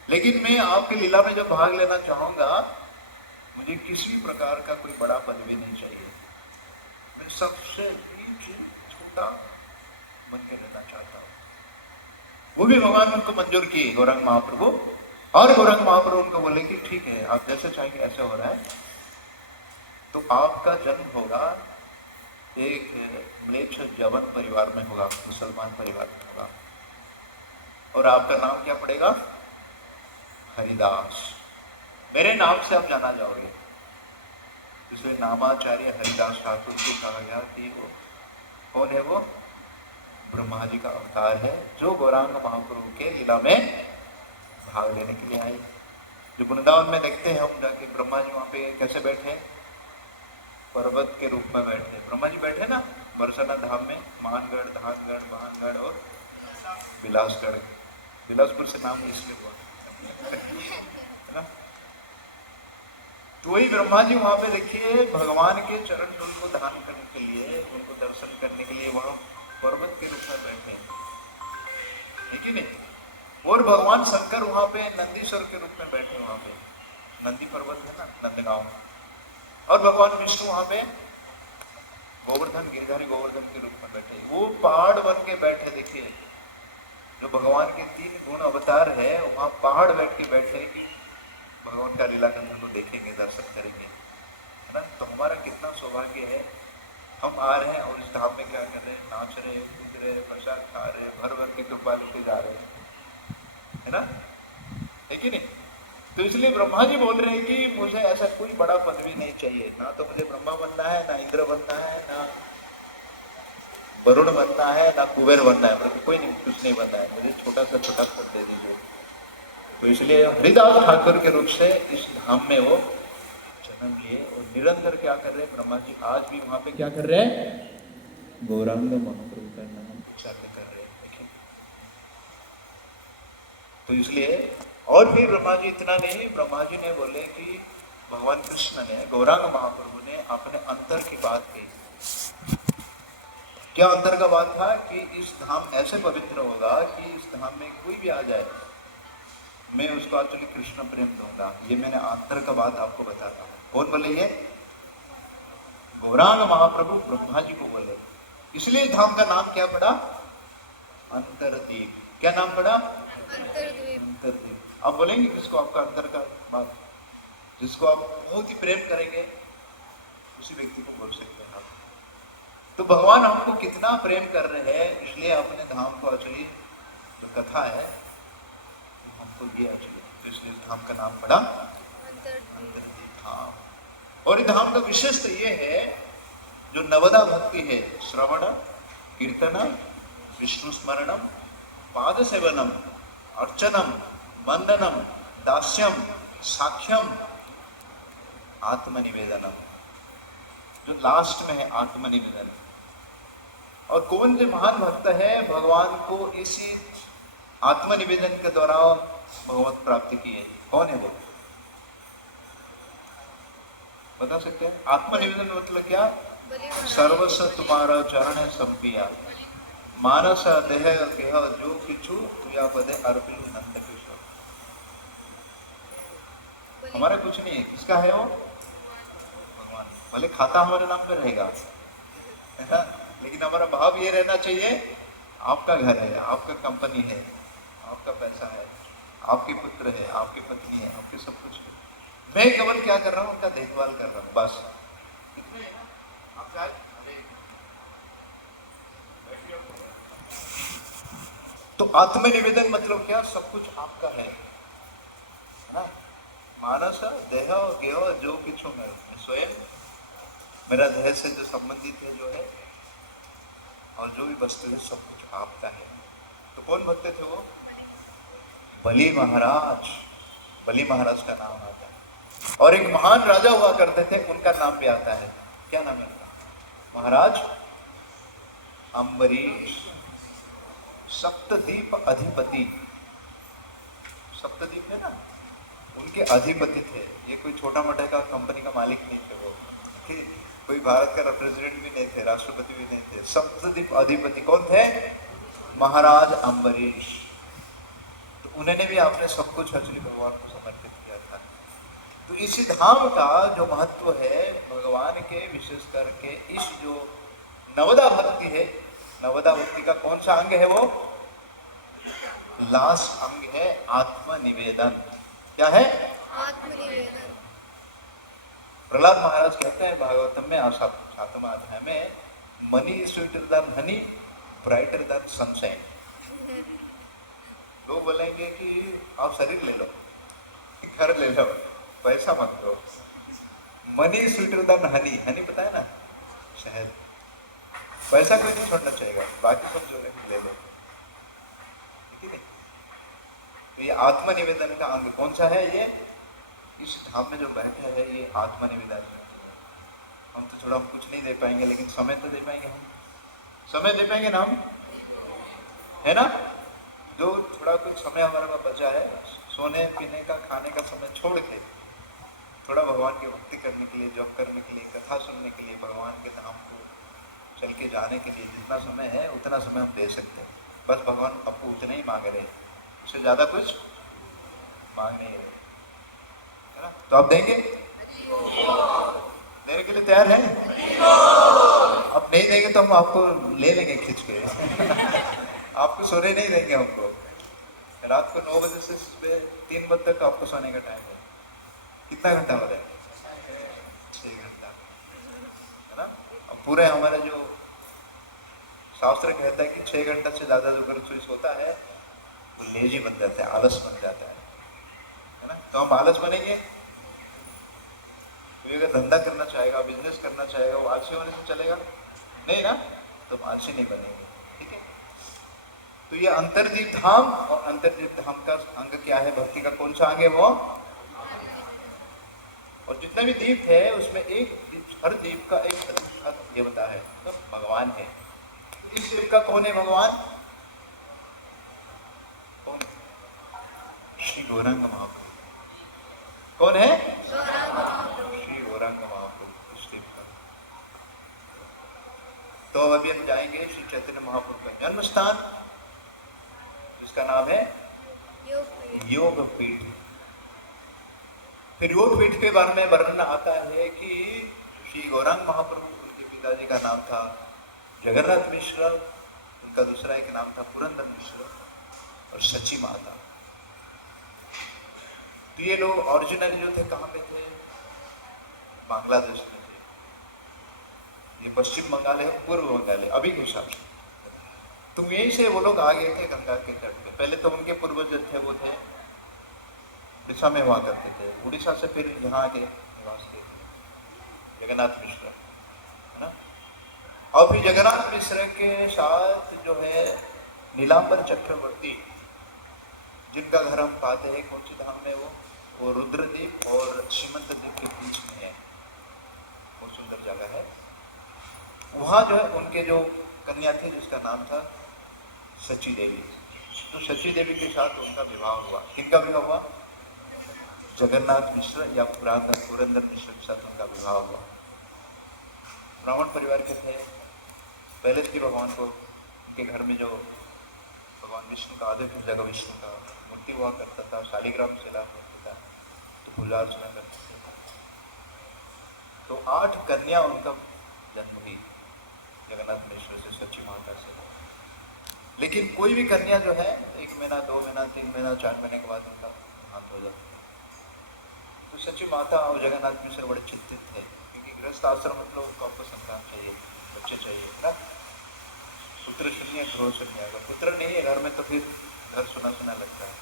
लेकिन मैं आपके लीला में जब भाग लेना चाहूंगा, मुझे किसी प्रकार का कोई बड़ा पदवी नहीं चाहिए, मैं सबसे छोटा बन के रहना चाहता हूँ। वो भी भगवान उनको मंजूर किए, गौरांग महाप्रभु, और गौरांग महाप्रभु उनको बोले कि ठीक है, आप जैसे चाहेंगे ऐसे हो रहा है, तो आपका जन्म होगा एक म्लेच्छ जवन परिवार में होगा, मुसलमान परिवार में होगा, और आपका नाम क्या पड़ेगा, हरिदास, मेरे नाम से आप जाना जाओगे। इसलिए नामाचार्य हरिदास ठाकुर को कहा गया कि वो कौन है, वो ब्रह्मा जी का अवतार है, जो गौरांग महाप्रभु के लीला में भाग लेने के लिए आए। जो वृंदावन में देखते हैं हम जाके, ब्रह्मा जी वहां पे कैसे बैठे, पर्वत के रूप में बैठे, ब्रह्मा जी बैठे ना बरसाना धाम में, मानगढ़, धानगढ़, भानगढ़ और बिलासगढ़, बिलासपुर से नाम इसलिए हुआ है ना। तो वही ब्रह्मा जी वहां पे देखिए भगवान के चरण धूल को धारण करने के लिए, उनको दर्शन करने के लिए वहां पर्वत के रूप में बैठे, ठीक है नहीं। और भगवान शंकर वहां पे नंदीश्वर के रूप में बैठे, वहां पे नंदी पर्वत है ना, नंदगांव, और भगवान विष्णु वहां पे गोवर्धन, गिरधारी गोवर्धन के रूप में बैठे, वो पहाड़ बन के बैठे। देखिए जो भगवान के 3 गुण अवतार है, वहां पहाड़ बैठ के बैठे कि भगवान का लीला कंठ को देखेंगे, दर्शन करेंगे, है ना। तो हमारा कितना सौभाग्य है, हम आ रहे हैं और इस धाम में क्या कर रहे हैं, नाच रहे, कूद रहे, प्रसाद खा रहे, भर भर की कृपा लेके जा रहे हैं, है ना, है कि नहीं। तो इसलिए ब्रह्मा जी बोल रहे हैं कि मुझे ऐसा कोई बड़ा पदवी नहीं चाहिए, ना तो मुझे ब्रह्मा बनना है, ना इंद्र बनना है, ना वरुण बनना है, ना कुबेर बनना है, मतलब कोई नहीं, कुछ नहीं बनना है, मुझे छोटा सा छोटा पद दे दीजिए। तो इसलिए हरिदास ठाकुर के रूप से इस धाम में वो जन्म लिए, और निरंतर क्या कर रहे हैं ब्रह्मा जी, आज भी वहां पे क्या कर रहे हैं, गौरांग महाप्रभु का नाम उच्चारण कर रहे हैं, देखिए। तो इसलिए, और फिर ब्रह्मा जी इतना नहीं, ब्रह्मा जी ने बोले कि भगवान कृष्ण ने, गौरांग महाप्रभु ने अपने अंतर की बात कही। क्या अंतर का बात था कि इस धाम ऐसे पवित्र होगा कि इस धाम में कोई भी आ जाए, मैं उसको एक्चुअली कृष्ण प्रेम दूंगा। ये मैंने अंतर का बात आपको बताता हूँ। कौन बोले ये, गौरांग महाप्रभु ब्रह्मा जी को बोले। इसलिए धाम का नाम क्या पड़ा, अंतरदीप। क्या नाम पड़ा, अंतरदीप। आप बोलेंगे किसको, आपका अंतर का बात, जिसको आप बहुत ही प्रेम करेंगे उसी व्यक्ति को बोल सकते हैं आप। तो भगवान हमको कितना प्रेम कर रहे हैं, इसलिए अपने धाम को एक्चुअली जो कथा है हमको ये एक्चुअली, तो इसलिए धाम का नाम पड़ा अंतरदीप धाम। और इस धाम का विशेषता ये है, जो नवदा भक्ति है, श्रवण, कीर्तन, विष्णु स्मरणम, पाद सेवनम, अर्चनम, वंदनम, दास्यम, साक्ष्यम, आत्मनिवेदनम, जो लास्ट में है आत्मनिवेदन। और कौन जो महान भक्त है, भगवान को इसी आत्मनिवेदन के द्वारा भगवत प्राप्ति की है। कौन है वो, बता सकते हैं? आत्मनिवेदन मतलब क्या? सर्वस्व तुम्हारा चरण संपिया, मानस देह गेह जो किछु तुया पदे अर्पिल नंद किशोर। हमारा कुछ नहीं है, किसका है वो? भगवान। भले खाता हमारे नाम पे रहेगा, है ना, लेकिन हमारा भाव ये रहना चाहिए, आपका घर है, आपका कंपनी है, आपका पैसा है, आपके पुत्र है, आपकी पत्नी है, आपके सब कुछ है। मैं केवल क्या कर रहा हूँ, उनका देखभाल कर रहा हूँ, बस। तो आत्मनिवेदन मतलब क्या? सब कुछ आपका है ना। मानस देह गेह जो किछु मैं स्वयं, मेरा देह से जो संबंधित है जो है, और जो भी वस्तु है सब कुछ आपका है। तो कौन भक्त थे वो? बलि महाराज। बलि महाराज का नाम आता है। और एक महान राजा हुआ करते थे, उनका नाम भी आता है। क्या नाम है? महाराज अम्बरीश। सप्तद्वीप अधिपति, सप्तद्वीप है ना, उनके अधिपति थे। ये कोई छोटा मोटा का कंपनी का मालिक नहीं थे वो, कोई भारत का रिप्रेजेंटेटिव भी नहीं थे, राष्ट्रपति भी नहीं थे। सप्तद्वीप अधिपति कौन थे? महाराज अम्बरीश। तो उन्होंने भी आपने सब कुछ एक्चुअली भगवान को समर्पित किया था। तो इसी धाम का जो महत्व है, भगवान के विशेष करके इस जो नवदा भक्ति है, नवदा भक्ति का कौन सा अंग है? वो लास्ट अंग है आत्मनिवेदन। क्या है? आत्मनिवेदन। प्रहलाद महाराज कहते हैं भागवतम में, सातवां अध्याय में, money sweeter than Honey, brighter then sunshine. लोग बोलेंगे कि आप शरीर ले लो, घर ले लो, पैसा मत लो। Money sweeter than honey, honey पता है ना, शहद। पैसा कोई नहीं छोड़ना चाहेगा, बाकी सब जो है ले लो, ठीक है। तो ये आत्मनिवेदन का अंग कौन सा है? ये इस धाम में जो बैठे हैं, ये आत्मनिवेदन। हम तो थोड़ा कुछ नहीं दे पाएंगे, लेकिन समय तो दे पाएंगे। हम समय दे पाएंगे ना, हम, है ना। जो थोड़ा कुछ समय हमारे पास बचा है, सोने पीने का, खाने का समय छोड़ के थोड़ा भगवान की भक्ति करने के लिए, जप करने के लिए, कथा सुनने के लिए, भगवान के धाम को चल के जाने के लिए जितना समय है उतना समय हम दे सकते हैं। बस भगवान आपको उतना ही मांग रहे हैं, उससे ज्यादा कुछ मांग नहीं रहे, है ना। तो आप देंगे? देने के लिए तैयार हैं? आप नहीं देंगे तो हम आपको ले लेंगे खींच के। आपको सोने नहीं देंगे हमको। रात को 9 बजे से सुबह 3 बजे तक आपको सोने का टाइम है। कितना घंटा हो रहा है? 6 घंटा, है ना। अब पूरे हमारे जो शास्त्र कहता है कि 6 घंटा से ज्यादा जो कोई सोता है वो लेजी बन जाता है, आलस बन जाता है ना। तो हम आलस बनेंगे? कोई अगर धंधा करना चाहेगा, बिजनेस करना चाहेगा, वो आलसी होने से चलेगा नहीं ना, तो हम आलसी नहीं बनेंगे, ठीक है। तो ये अंतर्दीप धाम, और अंतर्दीप धाम का अंग क्या है? भक्ति का कौन सा अंग है वो? और जितने भी दीप है उसमें हर दीप का एक देवता है, तो भगवान है। इस दीप का कौन है? भगवान कौन? श्री गौरांग महाप्रभु। कौन है? श्री गौरांग महाप्रभु, इस दीप का। तो अभी हम जाएंगे श्री चैतन्य महाप्रभु का जन्म स्थान, जिसका नाम है योगपीठ। फिर योगपीठ के बारे में वर्णन आता है कि श्री गौरांग महाप्रभु, उनके पिताजी का नाम था जगन्नाथ मिश्र, उनका दूसरा एक नाम था पुरंदर मिश्र, और सची माता। तो ये लोग ओरिजिनली जो थे कहाँ पे थे? बांग्लादेश में थे। ये पश्चिम बंगाल है, पूर्व बंगाल है, अभी घुसा। तो यहीं से वो लोग आ गए थे गंगा के तट पे। पहले तो उनके पूर्वज जो थे वो थे उड़ीसा में हुआ करते थे, उड़ीसा से फिर यहाँ आके निवास किए। जगन्नाथ मिश्र, है ना। और फिर जगन्नाथ मिश्र के साथ जो है नीलांबर चक्रवर्ती, जिनका घर हम पाते हैं कौन सी धाम में, वो रुद्रदीप और सीमंतदीप के बीच में है, बहुत सुंदर जगह है। वहां जो है उनके जो कन्या थी जिसका नाम था सची देवी, तो सची देवी के साथ उनका विवाह हुआ। किनका विवाह हुआ? जगन्नाथ मिश्र या पुरंदर मिश्र के साथ उनका विवाह हुआ। ब्राह्मण परिवार के थे। पहले की भगवान को उनके घर में जो भगवान विष्णु का आधे जगह विष्णु का मूर्ति हुआ करता था, शालिग्राम शिला मूर्ति था, तो पूजा अर्चना करते थे। तो 8 कन्या उनका जन्म हुई जगन्नाथ मिश्र से, सच्ची माता से। लेकिन कोई भी कन्या जो है 1 महीना 2 महीना 3 महीना 4 महीने के बाद उनका अंत हो जाता है। तो सच्ची माता और जगन्नाथ मिश्र बड़े चिंतित थे, क्योंकि गृहस्थ आश्रम में लोगों को आपको संतान चाहिए, बच्चे चाहिए ना। पुत्र शून्य घरों से नहीं आएगा, पुत्र नहीं है घर में तो फिर घर सुना सुना लगता है।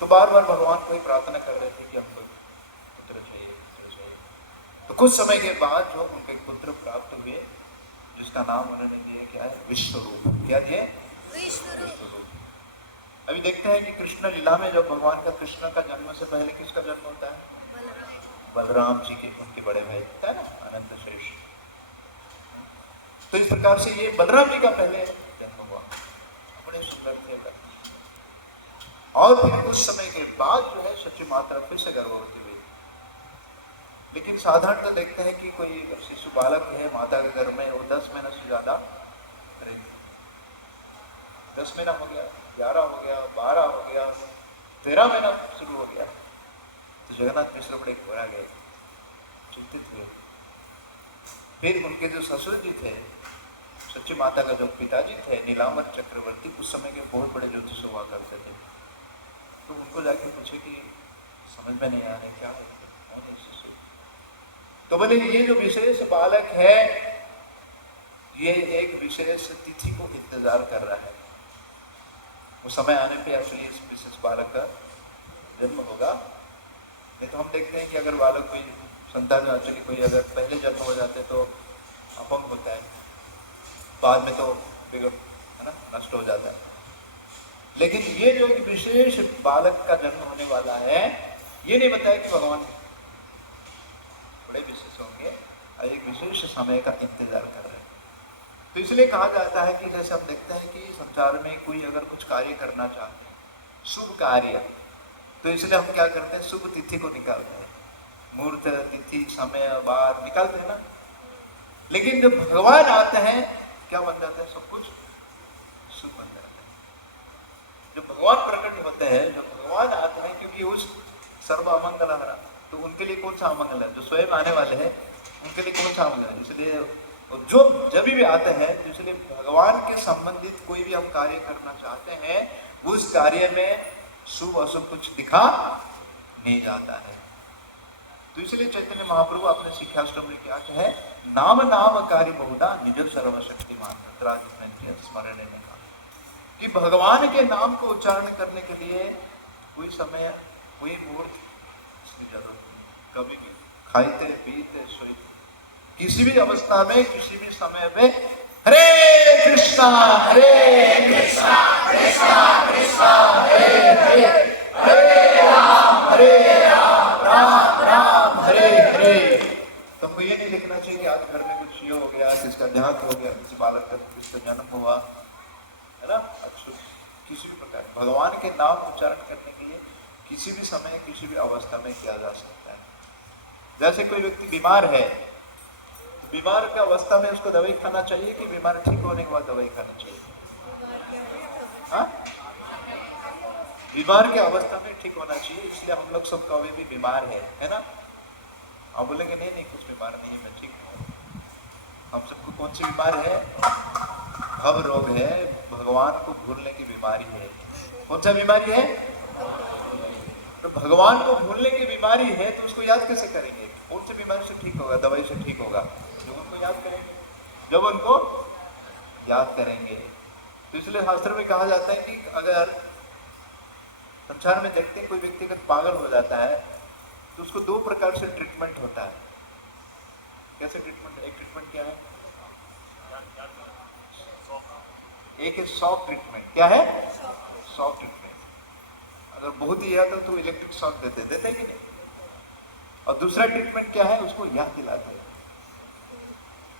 तो बार बार भगवान को ही प्रार्थना कर रहे थे कि हमको पुत्र चाहिए, पुत्र चाहिए। तो कुछ समय के बाद जो उनके पुत्र प्राप्त हुए, जिसका नाम उन्होंने दिया क्या है? विश्वरूप। क्या दिए? विश्वरूप। अभी देखते हैं कि कृष्ण लीला में जब भगवान का, कृष्ण का जन्म से पहले किसका जन्म होता है? बलराम जी के, उनके बड़े भाई होता है ना, अनंत श्रेष्ठ। तो इस प्रकार से ये बलराम जी का पहले जन्म हुआ, बड़े सुंदर थे। और फिर कुछ समय के बाद जो है सच्ची माता फिर से गर्भवती हुई। लेकिन साधारण तो देखते हैं कि कोई शिशु बालक है माता के गर्भ में, वो 10 महीना से ज्यादा 10 महीना हो गया, 11 हो गया, 12 हो गया, 13 महीना शुरू हो गया, तो जगन्नाथ मिश्र बड़े घबरा गए, चिंतित हुए। फिर उनके जो ससुर जी थे, सच्ची माता का जो पिताजी थे नीलांबर चक्रवर्ती, उस समय के बहुत बड़े ज्योतिष हुआ करते थे। तो उनको जाके पूछे कि समझ में नहीं आ रहा क्या है, कौन है शिशु? तो बोले ये जो विशेष बालक है, ये एक विशेष तिथि को इंतजार कर रहा है, वो समय आने पे एक्चुअली इस विशेष बालक का जन्म होगा। नहीं तो हम देखते हैं कि अगर बालक कोई संतान में एक्चुअली कोई अगर पहले जन्म हो जाते तो अपंग होता है, बाद में तो बिगड़, है ना, नष्ट हो जाता है। लेकिन ये जो एक विशेष बालक का जन्म होने वाला है, ये नहीं बताया कि भगवान बड़े विशेष होंगे और एक विशेष समय का इंतजार कर रहे हैं। तो इसलिए कहा जाता है कि जैसे हम देखते हैं कि संसार में कोई अगर कुछ कार्य करना चाहते हैं, शुभ कार्य, तो इसलिए हम क्या करते हैं? शुभ तिथि को निकालते हैं, मुहूर्त तिथि समय बार निकालते हैं ना। लेकिन जब भगवान आते हैं क्या बन जाता है? सब कुछ शुभ बन जाता है। जब भगवान प्रकट होते हैं, जब भगवान आते हैं, क्योंकि उस सर्व अमंगल हरा, तो उनके लिए कौन सा अमंगल है? जो स्वयं आने वाले हैं उनके लिए कौन सा अमंगल है? इसलिए जो जब भी आते हैं, तो इसलिए भगवान के संबंधित कोई भी हम कार्य करना चाहते हैं, उस कार्य में शुभ अशुभ कुछ दिखा नहीं जाता है। तो इसलिए चैतन्य महाप्रभु अपने शिक्षाश्रम में क्या कहे? नाम नाम कार्य बहुधा निज सर्वशक्तिमान स्मरण ने कहा कि भगवान के नाम को उच्चारण करने के लिए कोई समय, कोई मुहूर्त इसकी जरूरत नहीं। कभी भी खाते पीते सोते, किसी भी अवस्था में, किसी भी समय में हरे कृष्णा कृष्णा कृष्णा हरे हरे, हरे राम राम राम हरे हरे। तो हमको ये नहीं लिखना चाहिए कि आज घर में कुछ ये हो गया, किसका देहांत हो गया, किसी बालक का किसका जन्म हुआ, है ना। अच्छा, किसी भी प्रकार भगवान के नाम उच्चारण करने के लिए किसी भी समय, किसी भी अवस्था में किया जा सकता है। जैसे कोई व्यक्ति बीमार है, तो बीमार की अवस्था में उसको दवाई खाना चाहिए कि बीमार ठीक होने के बाद दवाई खाना चाहिए? हाँ, बीमार की अवस्था में ठीक होना चाहिए। इसलिए हम लोग सब कभी भी बीमार है ना। आप बोलेंगे नहीं नहीं कुछ बीमार नहीं है, मैं ठीक हूँ। हम सबको कौन सी बीमार है? भव रोग है, भगवान को भूलने की बीमारी है। कौन सा बीमारी है? तो भगवान को भूलने की बीमारी है, तो उसको याद कैसे करेंगे? कौन सी बीमारी से ठीक होगा? दवाई से ठीक होगा जब उनको याद करेंगे, जब उनको याद करेंगे। तो इसलिए शास्त्र में कहा जाता है कि अगर संसार में देखते कोई व्यक्तिगत पागल हो जाता है, तो उसको 2 प्रकार से ट्रीटमेंट होता है। कैसे ट्रीटमेंट? एक ट्रीटमेंट क्या है? एक है शॉक ट्रीटमेंट। क्या है? Shock treatment. अगर बहुत ही याद हो तो इलेक्ट्रिक शॉक देते कि नहीं। और दूसरा ट्रीटमेंट क्या है? उसको याद दिलाते हैं,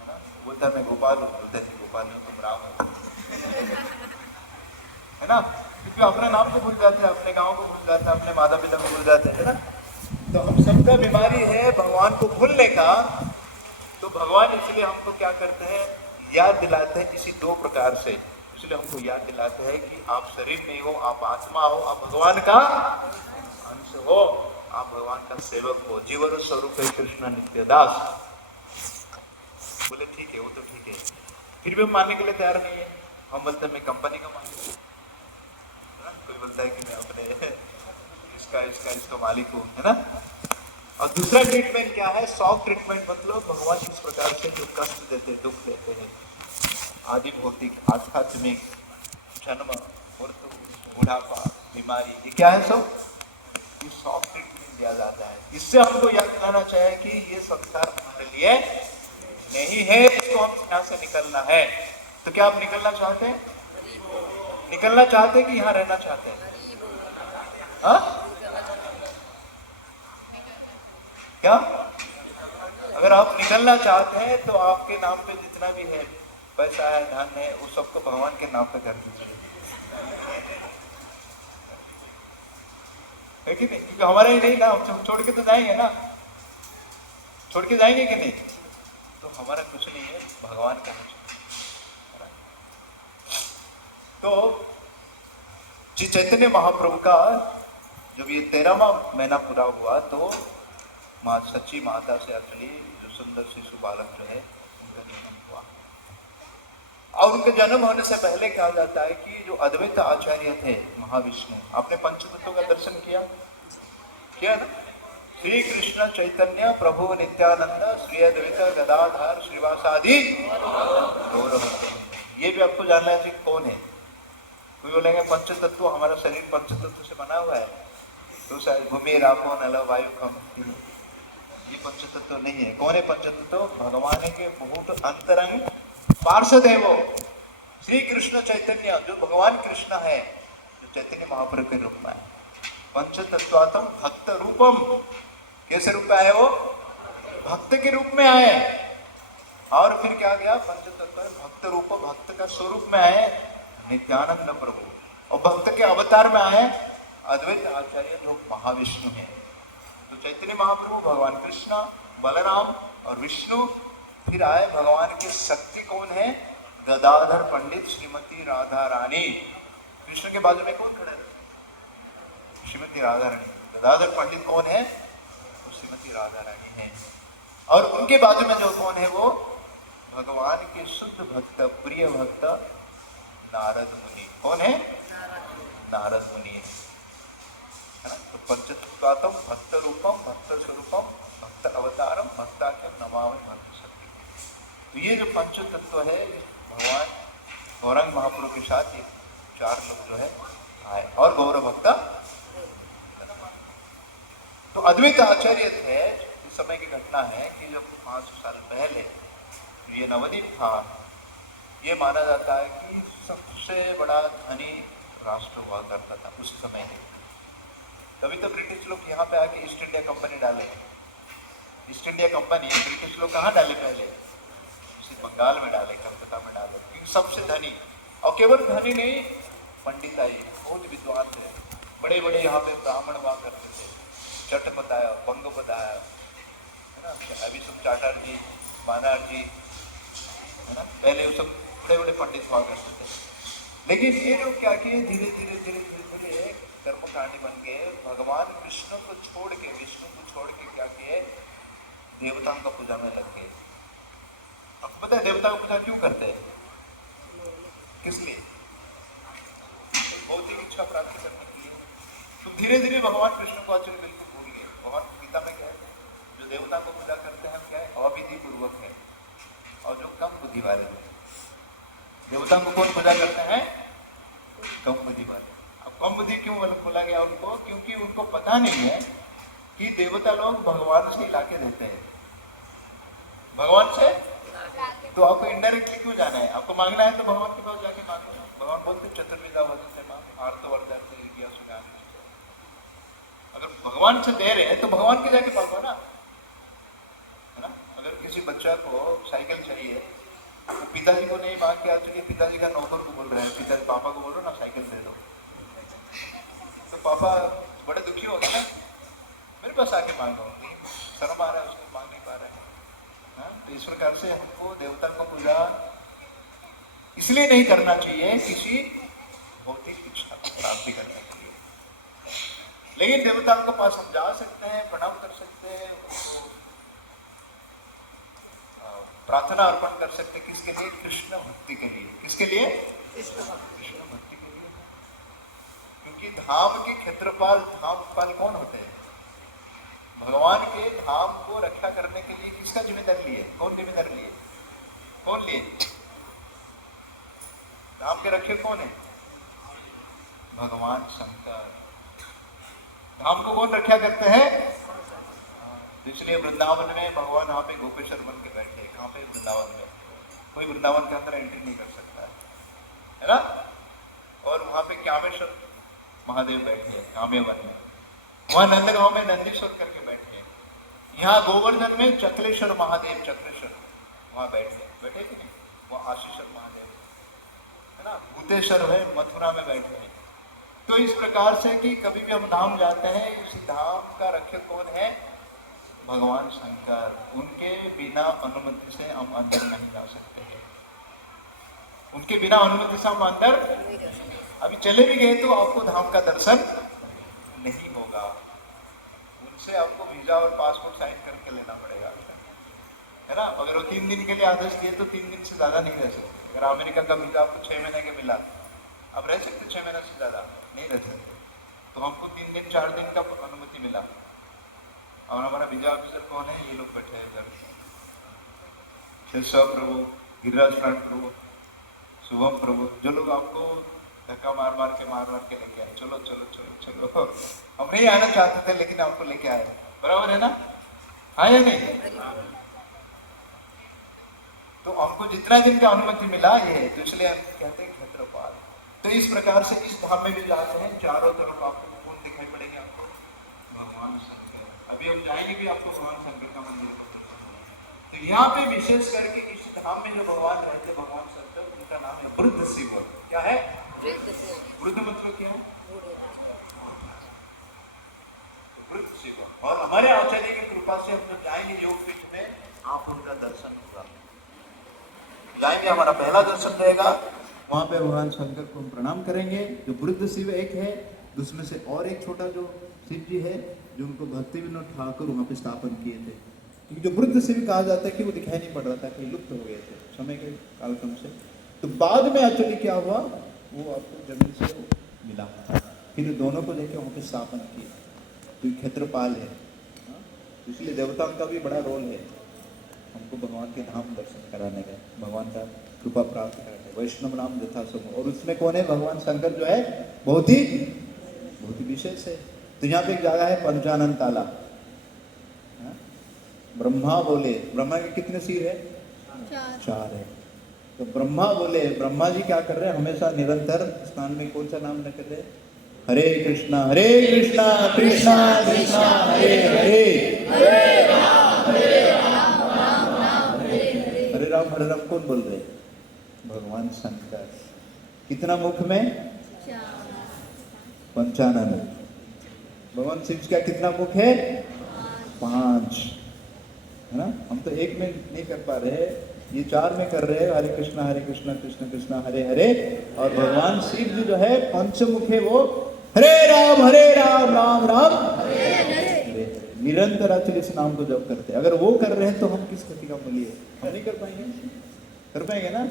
है ना। बोलता है मैं गोपाल हूँ, बोलता है गोपाल हूँ, तुम राम हो, है ना। क्योंकि अपने नाम को भूल जाते हैं, अपने गांव को भूल जाते हैं, अपने माता पिता को भूल जाते हैं, है ना। तो हम सबका बीमारी है भगवान को भूलने का। तो भगवान इसलिए हमको क्या करते हैं? याद दिलाते हैं इसी दो प्रकार से। इसलिए हमको याद दिलाते हैं कि आप शरीर नहीं हो, आप आत्मा हो, आप भगवान का अंश हो, आप भगवान का सेवक हो। जीवन स्वरूप है कृष्ण नित्य दास। बोले ठीक है, वो तो ठीक है, फिर भी हम मानने के लिए तैयार नहीं है। हम बोलते हैं मैं कंपनी का मालिक हूँ, कोई बोलता है कि मैं अपने इसका मालिक हूँ, है ना। और दूसरा ट्रीटमेंट क्या है? Soft treatment. मतलब भगवान इस प्रकार से जो कष्ट देते हैं, दुख देते हैं, आदि भौतिक, आध्यात्मिक, जन्म, मृत्यु, बुढ़ापा, बीमारी, ये क्या है सब? ये सॉफ्ट ट्रीटमेंट दिया जाता है। इससे हमको याद दिलाना चाहिए कि ये संसार हमारे लिए नहीं है, इसको हम यहाँ से निकलना है। तो क्या आप निकलना चाहते हैं? निकलना चाहते हैं कि यहाँ रहना चाहते हैं? हाँ? क्या? अगर आप निकलना चाहते हैं तो आपके नाम पे जितना भी है, पैसा है, धन है, उस सबको भगवान के नाम पे कर दीजिए, है कि नहीं। क्योंकि हमारा ही नहीं ना, हम छोड़ के तो जाएंगे ना, छोड़ के जाएंगे कि नहीं। तो हमारा कुछ नहीं है, भगवान का है। तो जी चैतन्य महाप्रभु का जब ये 13वां महीना पूरा हुआ तो माँ सच्ची माता से एक्चुअली जो सुंदर शिशु बालक जो है उनका जन्म हुआ। और उनके जन्म होने से पहले कहा जाता है कि जो अद्वैत आचार्य थे महाविष्णु, आपने पंचतत्व का दर्शन किया ना। श्री कृष्ण चैतन्य प्रभु नित्यानंद श्री अद्वैत गदाधर श्रीवासादि गौर। ये भी आपको जानना है कि कौन है। कोई बोलेंगे पंचतत्व, हमारा शरीर पंचतत्व से बना हुआ है, तो शायद भूमि रापो नल वायु कम, ये पंचतत्व नहीं है। कौन है पंचतत्व? भगवान के बहुत अंतरंग पार्षद है वो श्री कृष्ण चैतन्य, जो भगवान कृष्ण है, जो चैतन्य महाप्रभु के रूप में है। पंचतत्वात्म भक्त रूपम, कैसे रूप में आए वो? भक्त के रूप में आए। और फिर क्या गया? पंचतत्व भक्त रूप, भक्त का स्वरूप में आए नित्यानंद प्रभु, और भक्त के अवतार में आए अद्वैत आचार्य जो महाविष्णु है। तो चैतन्य महाप्रभु, भगवान कृष्ण, बलराम और विष्णु। फिर आए भगवान की शक्ति कौन है? गदाधर पंडित श्रीमती राधा रानी। कृष्ण के बाजू में कौन खड़े थे? श्रीमती राधा रानी। गदाधर पंडित कौन है? तो श्रीमती राधा रानी है। और उनके बाजू में जो कौन है? वो भगवान के शुद्ध भक्त, प्रिय भक्त नारद मुनि। कौन है? नारद मुनि है ना। तो पंचतत्वात्म भक्त रूपम, भक्त स्वरूपम, भक्त अवतारम, भक्ताख्यम नमामि भक्त शक्ति। तो ये जो पंचतत्व है भगवान गौरंग महाप्रभु के साथ ये चार लोग जो है आए, और गौर भक्ता। तो अद्वैत आचार्य थे। इस समय की घटना है कि जब 500 साल पहले ये नवद्वीप था, ये माना जाता है कि सबसे बड़ा धनी राष्ट्र हुआ करता था उस समय में। तभी तो ब्रिटिश लोग यहाँ पे आके ईस्ट इंडिया कंपनी डाले। ईस्ट इंडिया कंपनी ब्रिटिश लोग कहाँ डाले? पहले उसी बंगाल में डाले, कलकत्ता में डाले, क्योंकि सबसे धनी। और केवल धनी नहीं, पंडिताई, बहुत विद्वान थे, बड़े बड़े यहाँ पे ब्राह्मण हुआ करते थे। चट बताया, बंग बताया, है ना, अभी सब चाटर्जी, बानर्जी, है ना, पहले वो सब बड़े बड़े पंडित हुआ करते थे। लेकिन ये लोग क्या किए? धीरे धीरे धीरे धीरे धीरे कर्मकांडी बन गए। भगवान कृष्ण को छोड़ के, विष्णु को छोड़ के क्या किए? देवताओं का पूजा में लग गए। आपको पता है देवताओं का पूजा क्यों करते हैं? किस लिए? भौतिक इच्छा प्राप्ति करने के लिए। तो धीरे धीरे भगवान कृष्ण को आचरण बिल्कुल भूल गए। भगवान गीता में क्या है? जो देवता को पूजा करते हैं क्या है? अविधि पूर्वक है। और जो कम बुद्धि वाले देवताओं को कौन पूजा करते हैं? कम बुद्धि वाले। अब कम बुद्धि क्यों बोला गया उनको? क्योंकि उनको पता नहीं है कि देवता लोग भगवान से ही लाके देते हैं। भगवान से, तो आपको इनडायरेक्टली क्यों जाना है? आपको मांगना है तो भगवान के पास जाके मांगो। भगवान बोलते चतुर्विधा वदन मां आर्तवर्धन से सुना। अगर भगवान से दे रहे हैं तो भगवान के जाके मांगो ना, है ना? अगर किसी बच्चा को साइकिल चाहिए तो पिताजी को नहीं मांग के आते, पिताजी का नौकर को बोल रहे हैं, पिताजी पापा को बोल रहे हो ना साइकिल दे दो, तो पापा बड़े दुखी होते हैं, मेरे पास आके मांगो, शर्म आ रहा है उसको, मांग नहीं पा रहा है। तो इस प्रकार से हमको देवता को पूजा इसलिए नहीं करना चाहिए किसी भौतिक इच्छा को प्राप्ति करने के लिए, लेकिन देवताओं के पास हम जा सकते हैं, प्रणाम कर सकते हैं, प्रार्थना अर्पण कर सकते हैं। किसके लिए? कृष्ण भक्ति के लिए। किसके लिए? कृष्ण भक्ति के लिए। क्योंकि धाम के क्षेत्रपाल, धामपाल कौन होते हैं? भगवान के धाम को रक्षा करने के लिए किसका जिम्मेदार लिए? कौन जिम्मेदार लिए? कौन लिए? धाम के रक्षक कौन है? भगवान शंकर। धाम को कौन रक्षा करते हैं? इसलिए वृंदावन में भगवान यहाँ पे गोपेश्वर बन के बैठे। कहाँ पे? वृंदावन में। कोई वृंदावन के अंदर एंट्री नहीं कर सकता है ना? और वहाँ पे क्यामेश्वर महादेव बैठे हैं, काम्यवन में। वहाँ नंदगांव में नंदीश्वर करके बैठे हैं। यहाँ गोवर्धन में चक्लेश्वर महादेव, चक्रेश्वर वहाँ बैठे कि नहीं? वहाँ आशीश्वर महादेव, है ना? भूतेश्वर है, मथुरा में बैठे हैं। तो इस प्रकार से कि कभी भी हम धाम जाते हैं, इस धाम का रक्षक कौन है? भगवान शंकर। उनके बिना अनुमति से हम अंदर नहीं जा सकते हैं। उनके बिना अनुमति से हम अंदर अभी चले भी गए तो आपको धाम का दर्शन नहीं होगा। उनसे आपको वीजा और पासपोर्ट साइन करके लेना पड़ेगा, है ना? अगर वो 3 दिन के लिए आदेश दिए तो 3 दिन से ज्यादा नहीं रह सकते। अगर अमेरिका का वीजा आपको 6 महीने के मिला, आप रह सकते 6 महीने से ज्यादा नहीं रह सकते। तो हमको 3 दिन 4 दिन का अनुमति मिला। और हमारा वीजा ऑफिसर कौन है? ये लोग बैठे हैं इधर, शिव प्रभु, गिरिराज प्रभु, शुभम प्रभु, जो लोग आपको धक्का मार मार के लेके आए। चलो चलो चलो चलो, हम नहीं आना चाहते थे लेकिन आपको लेके आए। बराबर है ना? हाँ या नहीं? तो हमको जितना दिन का अनुमति मिला ये है, तो इसलिए हम कहते हैं क्षेत्रपाल। तो इस प्रकार से इस धाम में भी जाते हैं, चारों तरफ आपको कौन दिखाई पड़ेंगे? आपको भगवान शंकर। अभी हम जाएंगे भी आपको भगवान शंकर का मंदिर। तो यहाँ पे विशेष करके इस धाम में जो भगवान रहते, भगवान शंकर, उनका नाम है वृद्ध शिव। क्या है? वृद्ध मतलब क्या है? वृद्ध शिव। और हमारे आचार्य की कृपा से हम जब जाएंगे योगपीठ में, आप उनका दर्शन होगा। जाएंगे, हमारा पहला दर्शन रहेगा, वहां पे भगवान शंकर को हम प्रणाम करेंगे। जो वृद्ध शिव एक है, उसमें से और एक छोटा जो शिव जी है, जो उनको भक्ति विनोद ठाकुर वहां पे स्थापन किए थे। क्योंकि जो वृद्ध शिव कहा जाता है कि वो दिखाई नहीं पड़ रहा था, कि लुप्त हो गए थे समय के कालक्रम से। तो बाद में एक्चुअली क्या हुआ, वो आपको जमीन से मिला, फिर दोनों को लेकर वहां पे स्थापन किया। तो क्षेत्रपाल है, इसलिए देवताओं का भी बड़ा रोल है हमको भगवान के धाम दर्शन कराने का, भगवान का कृपा प्राप्त करने। वैष्णव नाम यथा सब, और उसमें कौन है? भगवान शंकर जो है बहुत ही विशेष है। तो यहाँ पे एक जगह है पंचानन ताला। ब्रह्मा बोले, ब्रह्मा के कितने सिर है? 4 है। तो ब्रह्मा बोले, ब्रह्मा जी क्या कर रहे हैं? हमेशा निरंतर स्नान में कौन सा नाम न कर रहे? हरे कृष्णा कृष्णा कृष्णा हरे हरे, हरे राम हरे राम कौन बोल रहे? भगवान शंकर। कितना मुख में? 55। भगवान शिव का कितना मुख है? 5, है ना? हम तो एक में नहीं कर पा रहे, ये 4 में कर रहे हैं। हरे कृष्णा कृष्ण कृष्णा हरे हरे। और भगवान शिव जी जो है पंचमुख है, वो हरे राम राम राम हरे। निरंतर आचल इस नाम को जप करते हैं। अगर वो कर रहे हैं तो हम किस गति का मूल्य है? हम नहीं कर पाएंगे? कर पाएंगे ना?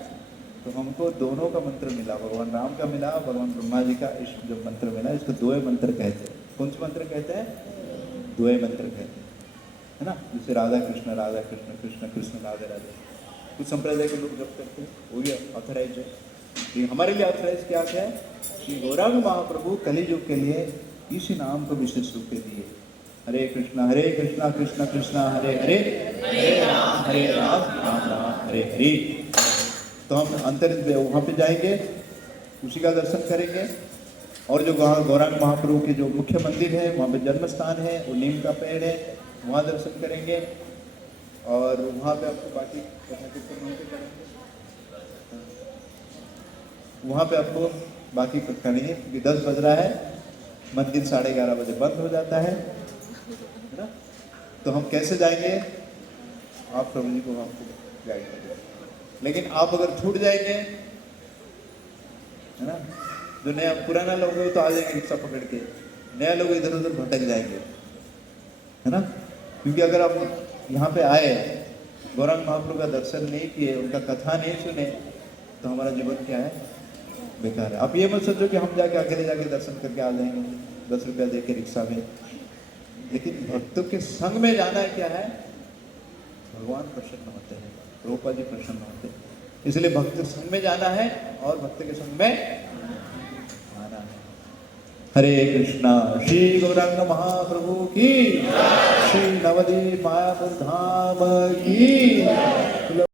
तो हमको दोनों का मंत्र मिला, भगवान राम का मिला, भगवान ब्रह्मा जी का इस जो मंत्र मिला, इसको 2 मंत्र कहते हैं। कौन से मंत्र कहते हैं? 2 मंत्र कहते हैं, है ना? जैसे राधा कृष्ण कृष्ण कृष्ण राधे राधे, कुछ संप्रदाय के लोग जब करते हैं, वो भी ऑथराइज है। लेकिन हमारे लिए ऑथराइज क्या है? श्री गौरांग महाप्रभु कलियुग के लिए इसी नाम को विशेष रूप से दिए। हरे कृष्णा कृष्णा कृष्णा हरे हरे, हरे राम राम राम हरे हरे। तो हम अंतरिक्ष वहाँ पे जाएंगे, उसी का दर्शन करेंगे। और जो गौरांग महाप्रभु के जो मुख्य मंदिर है, वहाँ पे जन्म स्थान है, वो नीम का पेड़ है, वहाँ दर्शन करेंगे। और वहाँ पे आपको बाकी कथा कीर्तन वहाँ पे करेंगे, वहाँ पे आपको बाकी करेंगे, क्योंकि 10 बज रहा है, मंदिर 11:30 बजे बंद हो जाता है ना। तो हम कैसे जाएंगे, आप प्रभु जी को आपको गाइड करेंगे। लेकिन आप अगर छूट जाएंगे, है ना, जो नया पुराना लोग हो तो आ जाएंगे रिक्शा पकड़ के, नया लोग इधर उधर भटक जाएंगे, है ना। क्योंकि अगर आप यहाँ पे आए, गौरांग महाप्रभु का दर्शन नहीं किए, उनका कथा नहीं सुने, तो हमारा जीवन क्या है, बेकार है। आप ये मत सोचो कि हम जाके अकेले जाके दर्शन करके आ जाएंगे 10 रुपया दे के रिक्शा में। लेकिन भक्तों के संग में जाना है, क्या है, भगवान प्रसन्न होते हैं, प्रभुपाद जी प्रसन्न होते हैं। इसलिए भक्त संग में जाना है और भक्त के संग में आना है। हरे कृष्णा। श्री गौरांग महाप्रभु की, श्री नवदीप मायापुर धाम की।